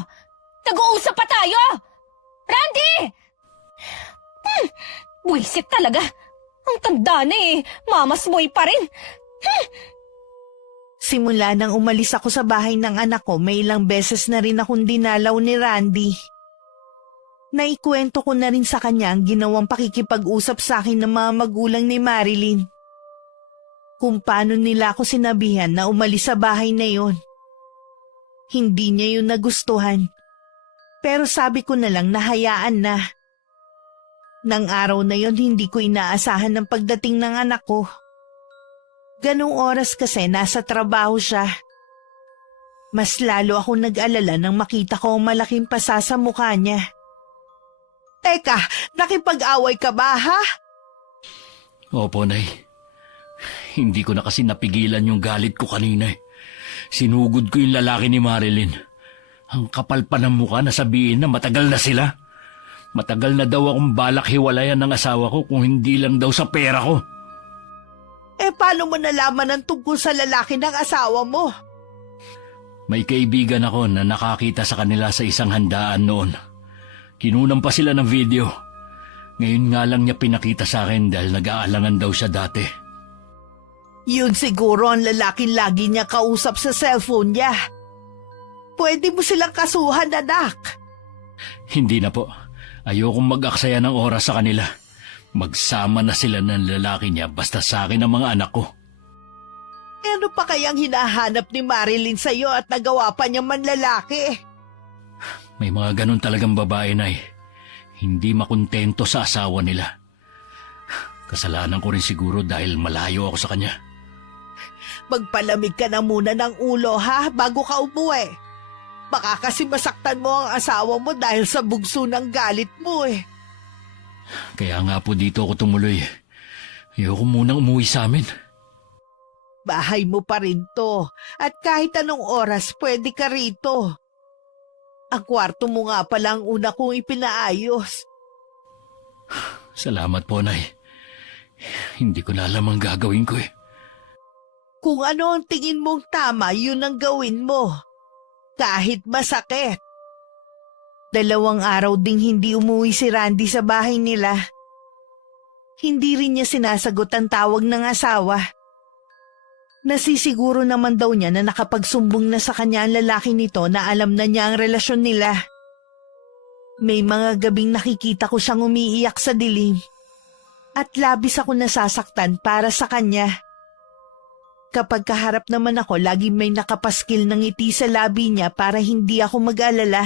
Nag-uusap pa tayo! Randy! Buwisit talaga. Ang tanda na mamas boy pa rin. Simula nang umalis ako sa bahay ng anak ko, may ilang beses na rin akong dinalaw ni Randy. Naikwento ko na rin sa kanya ang ginawang pakikipag-usap sa akin ng mga magulang ni Marilyn. Kung paano nila ako sinabihan na umalis sa bahay na yon. Hindi niya yun nagustuhan. Pero sabi ko na lang na hayaan na. Nang araw na yon, hindi ko inaasahan ng pagdating ng anak ko. Ganong oras kasi nasa trabaho siya. Mas lalo ako nag-alala nang makita ko ang malaking pasa sa mukha niya. Teka, nakipag-away ka ba, ha? Opo, Nay. Hindi ko na kasi napigilan yung galit ko kanina. Sinugod ko yung lalaki ni Marilyn. Ang kapal pa ng mukha na sabihin na matagal na sila. Matagal na daw akong balak hiwalayan ng asawa ko kung hindi lang daw sa pera ko. Paano mo nalaman ang tungkol sa lalaki ng asawa mo? May kaibigan ako na nakakita sa kanila sa isang handaan noon. Kinunan pa sila ng video. Ngayon nga lang niya pinakita sa akin dahil nag-aalangan daw siya dati. Yun siguro ang lalaking lagi niya kausap sa cellphone niya. Pwede mo silang kasuhan, anak. Hindi na po. Ayokong mag-aksaya ng oras sa kanila. Magsama na sila ng lalaki niya basta sa akin ang mga anak ko. Ano pa kayang hinahanap ni Marilyn sa'yo at nagawa pa niya manlalaki? May mga ganun talagang babae, Nay. Hindi makontento sa asawa nila. Kasalanan ko rin siguro dahil malayo ako sa kanya. Magpalamig ka na muna ng ulo, ha, bago ka umuwi. Baka kasi masaktan mo ang asawa mo dahil sa bugso ng galit mo eh. Kaya nga po dito ako tumuloy. Ayoko munang umuwi sa amin. Bahay mo pa rin to at kahit anong oras pwede ka rito. Ang kwarto mo nga pala ang una kong ipinaayos. Salamat po, Nay. Hindi ko na alam ang gagawin ko eh. Kung ano ang tingin mong tama, yun ang gawin mo. Kahit masakit. 2 araw ding hindi umuwi si Randy sa bahay nila. Hindi rin niya sinasagot ang tawag ng asawa. Nasisiguro naman daw niya na nakapagsumbong na sa kanya ang lalaki nito na alam na niya ang relasyon nila. May mga gabing nakikita ko siyang umiiyak sa dilim. At labis ako nasasaktan para sa kanya. Kapag kaharap naman ako, lagi may nakapaskil ng ngiti sa labi niya para hindi ako mag-alala.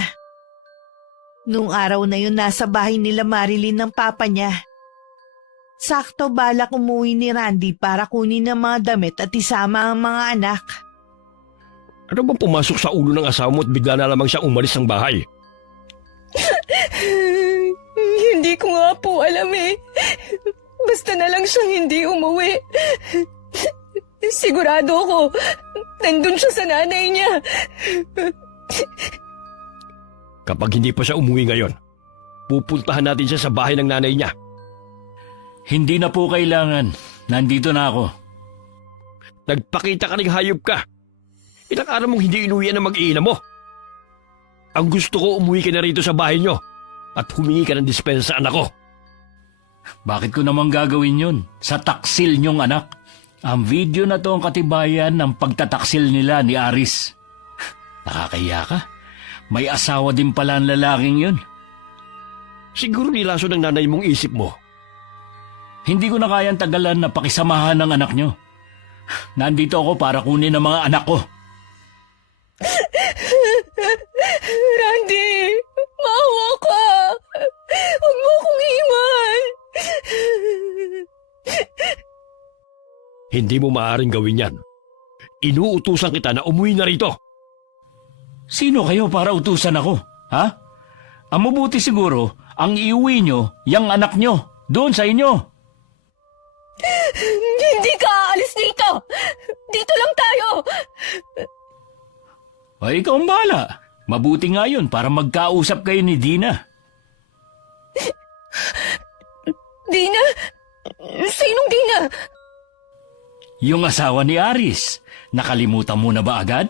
Nung araw na yun, nasa bahay nila Marilyn ng papa niya. Sakto balak umuwi ni Randy para kunin ang mga damit at isama ang mga anak. Ano bang pumasok sa ulo ng asawa mo at bigla na lamang siya umalis ng bahay? Hindi ko nga po alam eh. Basta na lang siyang hindi umuwi. Sigurado ako, nandun siya sa nanay niya. Kapag hindi pa siya umuwi ngayon, pupuntahan natin siya sa bahay ng nanay niya. Hindi na po kailangan. Nandito na ako. Nagpakita ka ng hayop ka. Ilang araw mong hindi inuwian ng mag-iina mo. Ang gusto ko, umuwi ka na rito sa bahay niyo at humingi ka ng dispensa sa anak ko. Bakit ko naman gagawin yun? Sa taksil niyong anak. Ang video na to ang katibayan ng pagtataksil nila ni Aris. Nakakaya ka? May asawa din pala ang lalaking yun. Siguro nilaso ng nanay mong isip mo. Hindi ko na kayang tagalan na pakisamahan ng anak niyo. Nandito ako para kunin ang mga anak ko. Randy, maawa ka. Huwag mo akong iwan. Hindi mo maaaring gawin yan. Inuutusan kita na umuwi na rito. Sino kayo para utusan ako? Ha? Ang mabuti siguro, ang iuwi nyo, yung anak nyo, doon sa inyo. Hindi ka aalis dito. Dito lang tayo. Ay, ikaw ang bahala. Mabuti nga yun para magkausap kayo ni Dina. Dina? Sinong Dina? Yung asawa ni Aris. Nakalimutan mo na ba agad?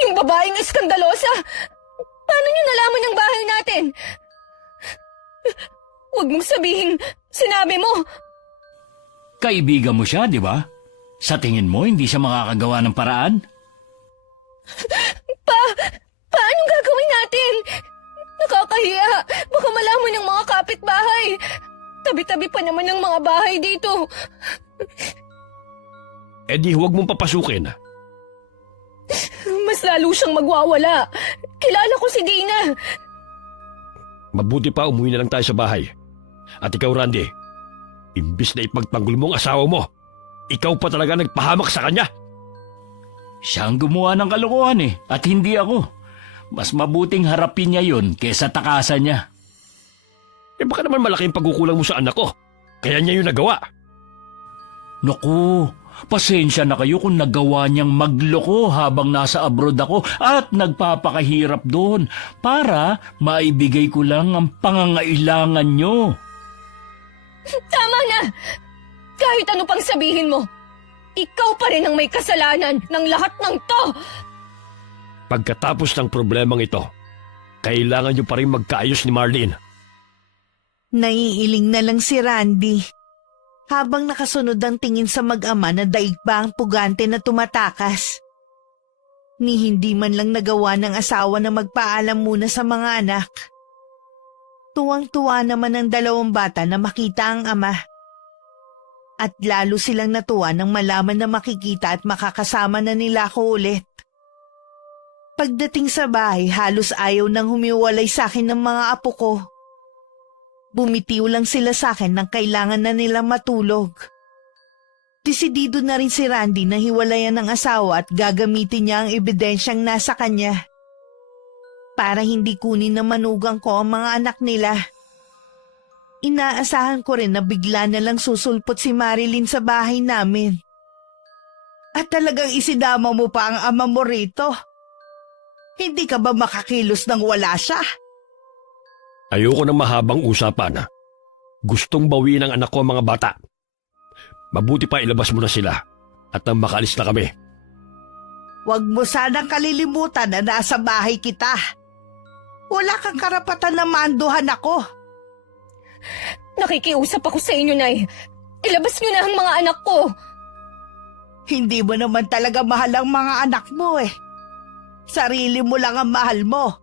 Yung babaeng iskandalosa. Paano niyo nalaman yung bahay natin? Huwag mong sabihin, sinabi mo. Kaibigan mo siya, di ba? Sa tingin mo, hindi siya makakagawa ng paraan? Paanong gagawin natin? Nakakahiya. Baka malaman ng mga kapitbahay. Tabi-tabi pa naman ng mga bahay dito. Eh di huwag mong papasukin. Mas lalo siyang magwawala. Kilala ko si Dina. Mabuti pa umuwi na lang tayo sa bahay. At ikaw, Randy, imbis na ipagtanggol mo ang asawa mo, ikaw pa talaga nagpahamak sa kanya. Siya ang gumawa ng kalokohan at hindi ako. Mas mabuting harapin niya yun kesa takasan niya. Eh baka naman malaking pagkukulang mo sa anak ko. Kaya niya yung nagawa. Naku, pasensya na kayo kung nagawa niyang magloko habang nasa abroad ako at nagpapakahirap doon para maibigay ko lang ang pangangailangan niyo. Tama na! Kahit ano pang sabihin mo, ikaw pa rin ang may kasalanan ng lahat ng to! Pagkatapos ng problemang ito, kailangan niyo pa rin magkaayos ni Marlene. Naiiling na lang si Randy. Habang nakasunod ang tingin sa mag-ama na daig pa ang pugante na tumatakas. Ni hindi man lang nagawa ng asawa na magpaalam muna sa mga anak. Tuwang-tuwa naman ang dalawang bata na makita ang ama. At lalo silang natuwa nang malaman na makikita at makakasama na nila ako ulit. Pagdating sa bahay, halos ayaw nang humiwalay sa akin ng mga apo ko. Bumitiw lang sila sa akin nang kailangan na nila matulog. Desidido na rin si Randy na hiwalayan ng asawa at gagamitin niya ang ebidensyang nasa kanya. Para hindi kunin na manugang ko ang mga anak nila. Inaasahan ko rin na bigla na lang susulpot si Marilyn sa bahay namin. At talagang isinama mo pa ang ama mo rito. Hindi ka ba makakilos nang wala siya? Ayoko ng mahabang usapan. Gustong bawiin ng anak ko ang mga bata. Mabuti pa ilabas mo na sila at nang makaalis na kami. Huwag mo sanang kalilimutan na nasa bahay kita. Wala kang karapatan na manduhan ako. Nakikiusap ako sa inyo, Nay. Ilabas niyo na ang mga anak ko. Hindi mo naman talaga mahal ang mga anak mo eh. Sarili mo lang ang mahal mo.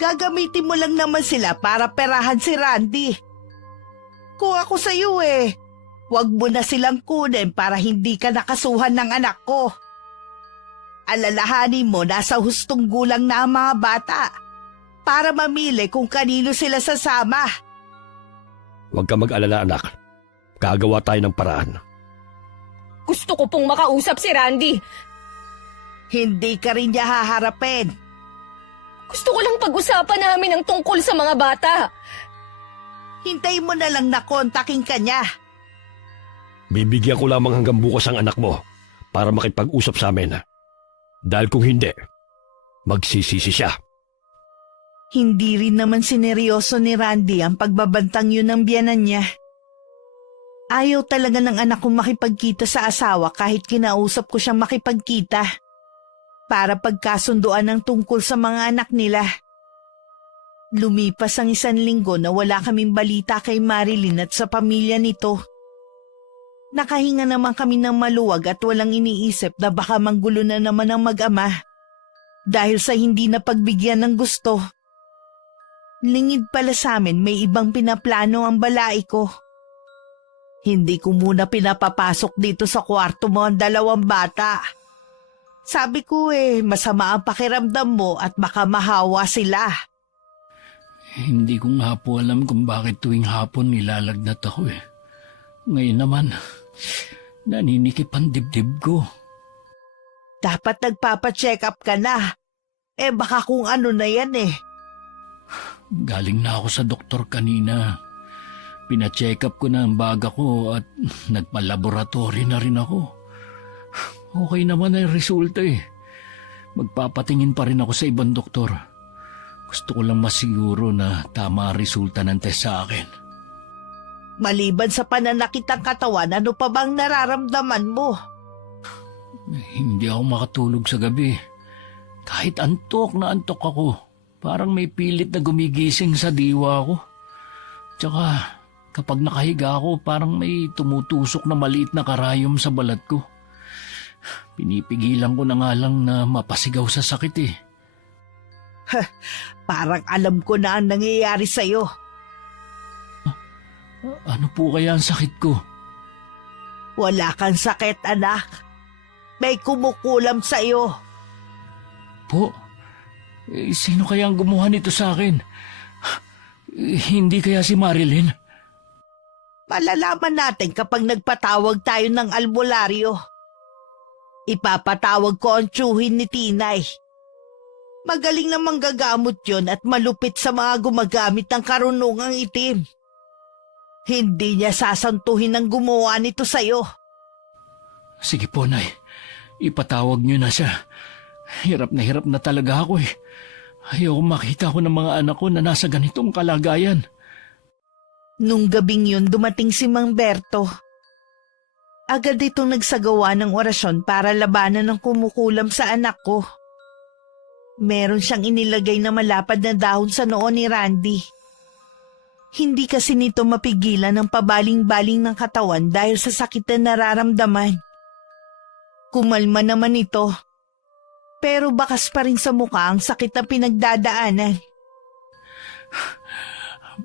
Gagamitin mo lang naman sila para perahan si Randy. Kung ako sa iyo huwag mo na silang kunin para hindi ka nakasuhan ng anak ko. Alalahanin mo nasa hustong gulang na ang mga bata para mamili kung kanino sila sasama. Huwag ka mag-alala, anak. Gagawa tayo ng paraan. Gusto ko pong makausap si Randy. Hindi ka rin niya haharapin. Gusto ko lang pag-usapan namin ang tungkol sa mga bata. Hintay mo na lang na kontakin ka niya. Bibigyan ko lamang hanggang bukas ang anak mo para makipag-usap sa amin. Dahil kung hindi, magsisisi siya. Hindi rin naman sineryoso ni Randy ang pagbabantang yun ng biyanan niya. Ayaw talaga ng anak kong makipagkita sa asawa kahit kinausap ko siyang makipagkita. Para pagkasunduan ng tungkol sa mga anak nila. Lumipas ang 1 linggo na wala kaming balita kay Marilyn at sa pamilya nito. Nakahinga naman kami ng maluwag at walang iniisip na baka manggulo na naman ang mag-ama dahil sa hindi na pagbigyan ng gusto. Lingid pala sa amin may ibang pinaplano ang balai ko. Hindi ko muna pinapapasok dito sa kwarto mo ang 2 bata. Sabi ko masama ang pakiramdam mo at baka mahawa sila. Hindi ko nga po alam kung bakit tuwing hapon nilalagnat ako Ngayon naman, naninikip ang dibdib ko. Dapat nagpapacheck up ka na. Baka kung ano na yan Galing na ako sa doktor kanina. Pina-check up ko na ang baga ko at nagpa-laboratory na rin ako. Okay naman ang resulta Magpapatingin pa rin ako sa ibang doktor. Gusto ko lang masiguro na tama ang resulta ng test sa akin. Maliban sa pananakit ng katawan, ano pa bang nararamdaman mo? Hindi ako makatulog sa gabi. Kahit antok na antok ako, parang may pilit na gumigising sa diwa ko. Tsaka Kapag nakahiga ako, parang may tumutusok na maliit na karayom sa balat ko. Pinipigilan ko na nga lang na mapasigaw sa sakit eh. Parang alam ko na ang nangyayari sa'yo. Ano po kaya ang sakit ko? Wala kang sakit, anak. May kumukulam sa'yo. Po? Sino kaya ang gumawa nito sa akin? Hindi kaya si Marilyn? Malalaman natin kapag nagpatawag tayo ng albularyo. Ipapatawag ko ang tiyuhin ni Tinay. Magaling na manggagamot yon at malupit sa mga gumagamit ng karunungang itim. Hindi niya sasantuhin ang gumawa nito sa'yo. Sige po, Nay. Ipatawag niyo na siya. Hirap na talaga ako eh. Ayoko makita ko ng mga anak ko na nasa ganitong kalagayan. Nung gabing yun dumating si Mang Berto. Agad itong nagsagawa ng orasyon para labanan ng kumukulam sa anak ko. Meron siyang inilagay na malapad na dahon sa noo ni Randy. Hindi kasi nito mapigilan ang pabaling-baling ng katawan dahil sa sakit na nararamdaman. Kumalma naman ito. Pero bakas pa rin sa mukha ang sakit na pinagdadaanan.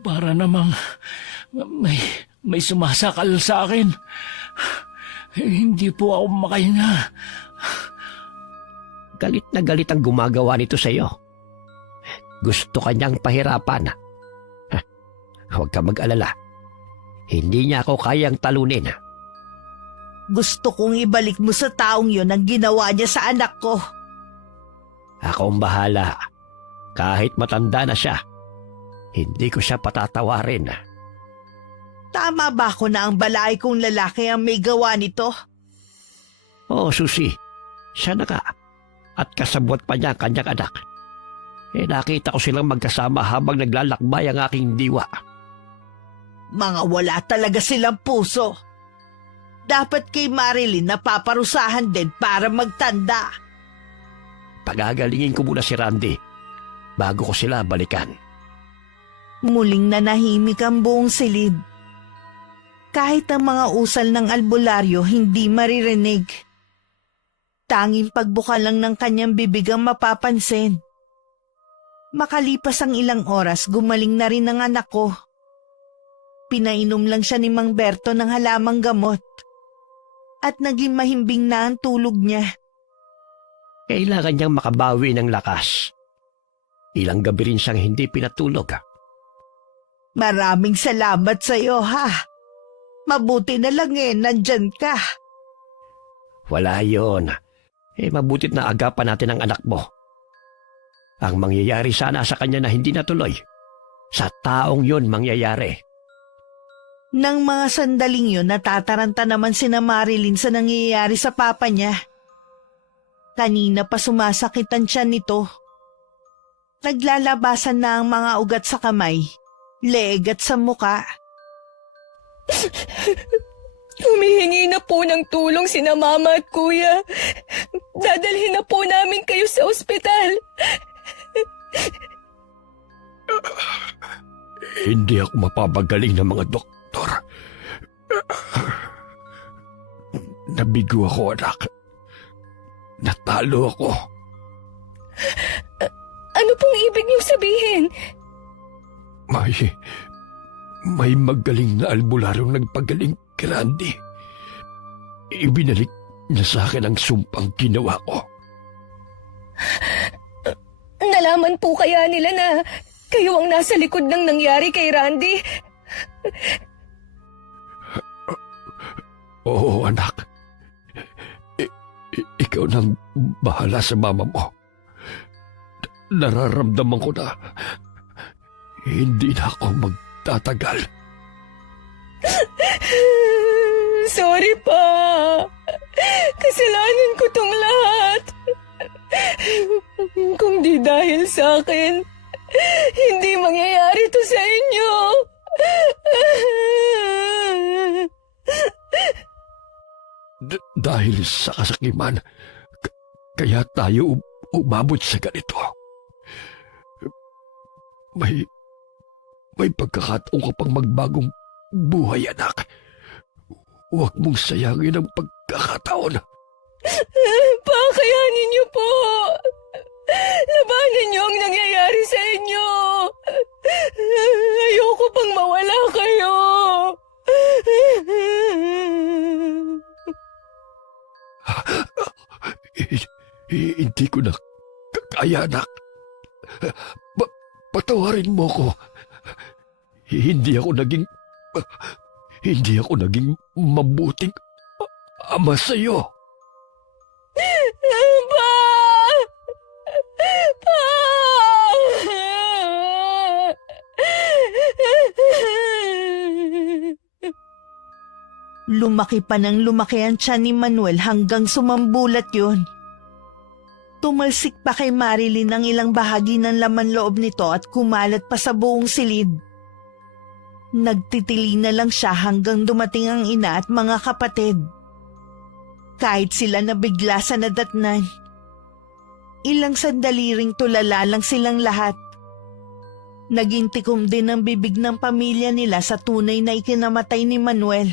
Para namang may sumasakal sa akin. Hindi po ako makahinga. Galit na galit ang gumagawa nito sa iyo. Gusto kanyang pahirapan. Huwag ka mag-alala. Hindi niya ako kayang talunin. Gusto kong ibalik mo sa taong yon ang ginawa niya sa anak ko. Ako ang bahala. Kahit matanda na siya, hindi ko siya patatawarin. Tama ba ako na ang balay kong lalaki ang may gawa nito? Oo, Susi. Siya na nga. At kasabwat pa niya ang kanyang anak. Nakita ko silang magkasama habang naglalakbay ang aking diwa. Mga wala talaga silang puso. Dapat kay Marilyn napaparusahan din para magtanda. Pagagalingin ko muna si Randy bago ko sila balikan. Muling nanahimik ang buong silid. Kahit ang mga usal ng albularyo hindi maririnig. Tanging pagbuka lang ng kanyang bibig ang mapapansin. Makalipas ang ilang oras, gumaling na rin ang anak ko. Pinainom lang siya ni Mang Berto ng halamang gamot. At naging mahimbing na ang tulog niya. Kailangan niyang makabawi ng lakas. Ilang gabi rin siyang hindi pinatulog. Maraming salamat sa iyo, ha? Mabuti na lang nandyan ka. Wala yon. Mabutit na agapan natin ang anak mo. Ang mangyayari sana sa kanya na hindi natuloy, sa taong yon mangyayari. Nang mga sandaling yun, natataranta naman sina Marilyn sa nangyayari sa papa niya. Kanina pa sumasakit ang tiyan nito. Naglalabasan na ang mga ugat sa kamay, leeg at sa muka. Humihingi na po ng tulong sina Mama at Kuya. Dadalhin na po namin kayo sa ospital. Hindi ako mapapagaling ng mga doktor. Nabigo ako, anak. Natalo ako. Ano pong ibig niyong sabihin? May magaling na albularyong nagpagaling kay Randy. Ibinalik niya sa akin ang sumpang ginawa ko. Nalaman po kaya nila na kayo ang nasa likod ng nangyari kay Randy? Oo, anak. Ikaw nang bahala sa mama mo. Nararamdaman ko na hindi na ako magtatagal. Sorry pa. Kasalanan ko tong lahat. Kung di dahil sa akin, hindi mangyayari to sa inyo. Dahil sa kasakiman, kaya tayo umabot sa ganito. May pagkakataon ka pang magbagong buhay, anak. Huwag mong sayangin ang pagkakataon. Pakayanin niyo po! Labanan niyo ang nangyayari sa inyo! Ayoko pang mawala kayo! Hindi ko na kaya, anak. Patawarin mo ko. Hindi ako naging mabuting ama sa'yo. Pa! Pa! Lumaki pa ng lumaki ang tiyan ni Manuel hanggang sumambulat yun. Tumalsik pa kay Marilyn ang ilang bahagi ng laman loob nito at kumalat pa sa buong silid. Nagtitili na lang siya hanggang dumating ang ina at mga kapatid. Kahit sila nabigla sa nadatnan, ilang sandali ring tulala lang silang lahat. Naging tikom din ang bibig ng pamilya nila sa tunay na ikinamatay ni Manuel.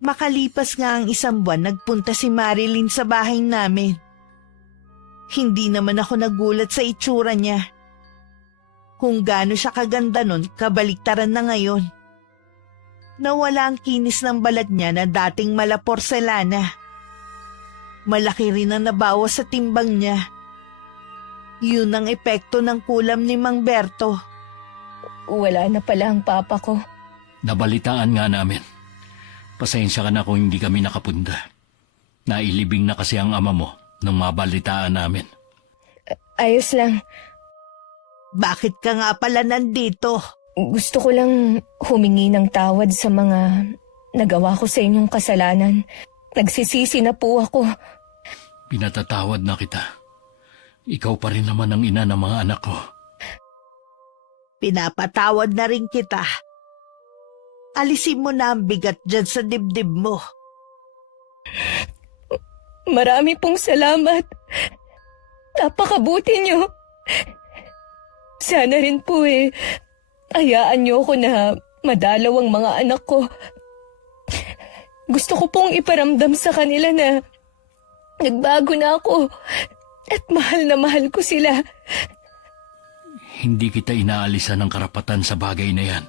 Makalipas nga ang 1 buwan, nagpunta si Marilyn sa bahay namin. Hindi naman ako nagulat sa itsura niya. Kung gaano siya kaganda nun, kabaliktaran na ngayon. Nawala ang kinis ng balat niya na dating mala porselana. Malaki rin ang nabawas sa timbang niya. Yun ang epekto ng kulam ni Mang Berto. Wala na pala ang papa ko. Nabalitaan nga namin. Pasensya ka na kung hindi kami nakapunda. Nailibing na kasi ang ama mo nung mabalitaan namin. Ayos lang. Bakit ka nga pala nandito? Gusto ko lang humingi ng tawad sa mga nagawa ko sa inyong kasalanan. Nagsisisi na po ako. Pinatatawad na kita. Ikaw pa rin naman ang ina ng mga anak ko. Pinapatawad na rin kita. Alisin mo na ang bigat dyan sa dibdib mo. Marami pong salamat. Napakabuti niyo. Sana rin po hayaan niyo ako na madalaw ang mga anak ko. Gusto ko pong iparamdam sa kanila na nagbago na ako at mahal ko sila. Hindi kita inaalisan ng karapatan sa bagay na yan.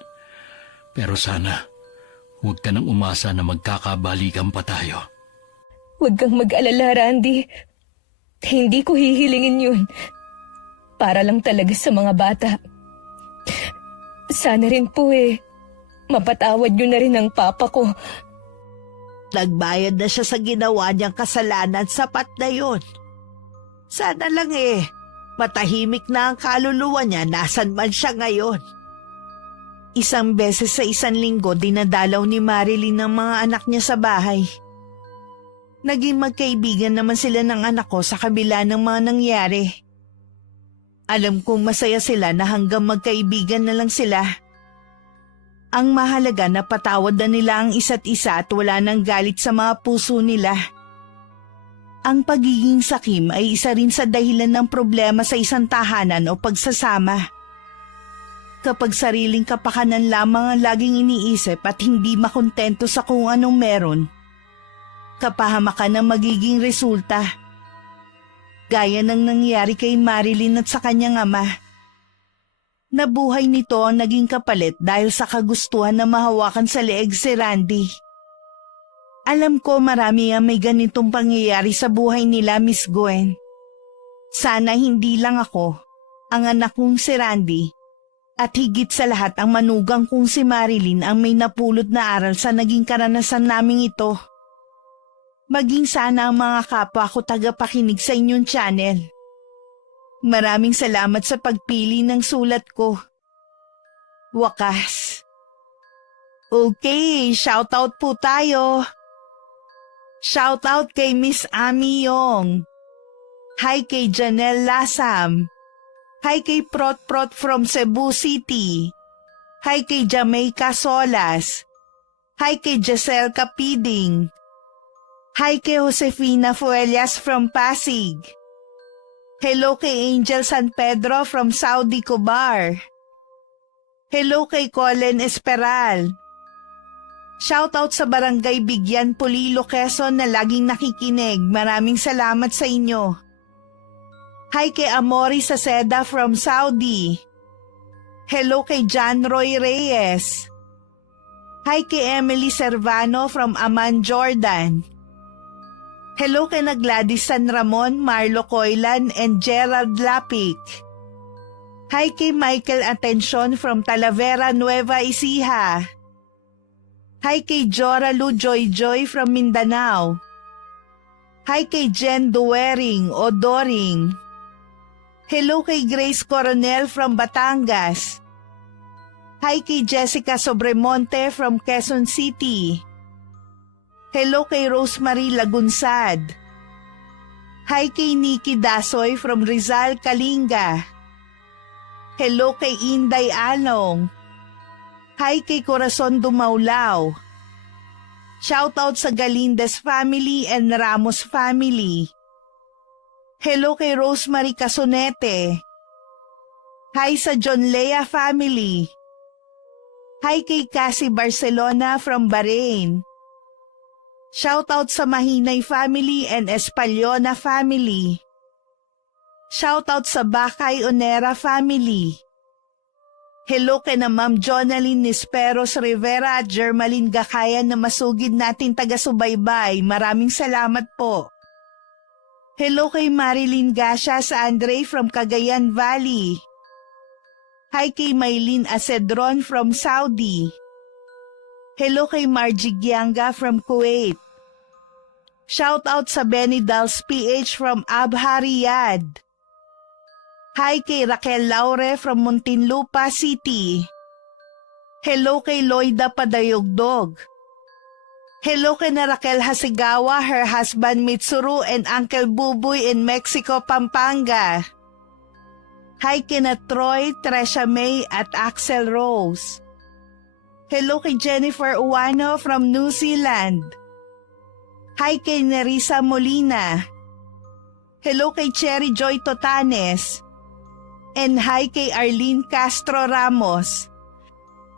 Pero sana, huwag ka nang umasa na magkakabalikan pa tayo. Huwag kang mag-alala, Randy. Hindi ko hihilingin yun. Para lang talaga sa mga bata. Sana rin po mapatawad niyo na rin ang papa ko. Nagbayad na siya sa ginawa niyang kasalanan, sapat na yun. Sana lang matahimik na ang kaluluwa niya nasan man siya ngayon. 1 beses sa 1 linggo dinadalaw ni Marilyn ng mga anak niya sa bahay. Naging magkaibigan naman sila ng anak ko sa kabila ng mga nangyari. Alam kong masaya sila na hanggang magkaibigan na lang sila. Ang mahalaga na patawad na nila ang isa't isa at wala nang galit sa mga puso nila. Ang pagiging sakim ay isa rin sa dahilan ng problema sa isang tahanan o pagsasama. Kapag sariling kapakanan lamang ang laging iniisip at hindi makontento sa kung anong meron, kapahamakan ang magiging resulta. Gaya ng nangyari kay Marilyn at sa kanyang ama. Nabuhay nito ang naging kapalit dahil sa kagustuhan na mahawakan sa leeg si Randy. Alam ko marami ang may ganitong pangyayari sa buhay nila, Miss Gwen. Sana hindi lang ako, ang anak kong si Randy, at higit sa lahat ang manugang kong si Marilyn ang may napulot na aral sa naging karanasan naming ito. Maging sana ang mga kapwa ko tagapakinig sa inyong channel. Maraming salamat sa pagpili ng sulat ko. Wakas. Okay, shoutout po tayo. Shoutout kay Miss Ami Yong. Hi kay Janelle Lasam. Hi kay Prot from Cebu City. Hi kay Jamaica Solas. Hi kay Giselle Capiding. Hi kay Josefina Fuelias from Pasig. Hello kay Angel San Pedro from Saudi Cobar. Hello kay Colin Esperal. Shoutout sa Barangay Bigyan, Polilo, Quezon na laging nakikinig. Maraming salamat sa inyo. Hi kay Amori Saceda from Saudi. Hello kay John Roy Reyes. Hi kay Emily Servano from Amman, Jordan. Hello kay na Gladys San Ramon, Marlo Coylan, and Gerald Lapik. Hi kay Michael Atencion from Talavera, Nueva Ecija. Hi kay Jora Lu Joy Joy from Mindanao. Hi kay Jen Duwering o Doring. Hello kay Grace Coronel from Batangas. Hi kay Jessica Sobremonte from Quezon City. Hello kay Rosemary Lagunsad. Hi kay Nikki Dasoy from Rizal, Kalinga. Hello kay Inday Along. Hi kay Corazon Dumaulaw. Shoutout sa Galindez family and Ramos family. Hello kay Rosemary Casonete. Hi sa John Lea family. Hi kay Cassie Barcelona from Bahrain. Shoutout sa Mahinay family and Espaliona family. Shoutout sa Bakay Onera family. Hello kay na Ma'am Jonaline Nisperos Rivera at Germaline Gakayan na masugid natin taga-subaybay. Maraming salamat po. Hello kay Marilyn Gasha sa Andre from Cagayan Valley. Hi kay Maylin Acedron from Saudi. Hello kay Margie Gianga from Kuwait. Shoutout sa Benny Dals PH from Abha, Riyadh. Hi kay Raquel Laure from Muntinlupa City. Hello kay Loida Padayogdog. Hello kay na Raquel Hasigawa, her husband Mitsuru, and Uncle Buboy in Mexico, Pampanga. Hi kay na Troy, Tresha May at Axel Rose. Hello kay Jennifer Uwano from New Zealand. Hi kay Nerissa Molina. Hello kay Cherry Joy Totanes. And hi kay Arlene Castro Ramos.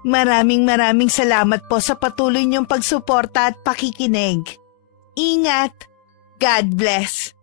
Maraming salamat po sa patuloy niyong pagsuporta at pakikinig. Ingat! God bless!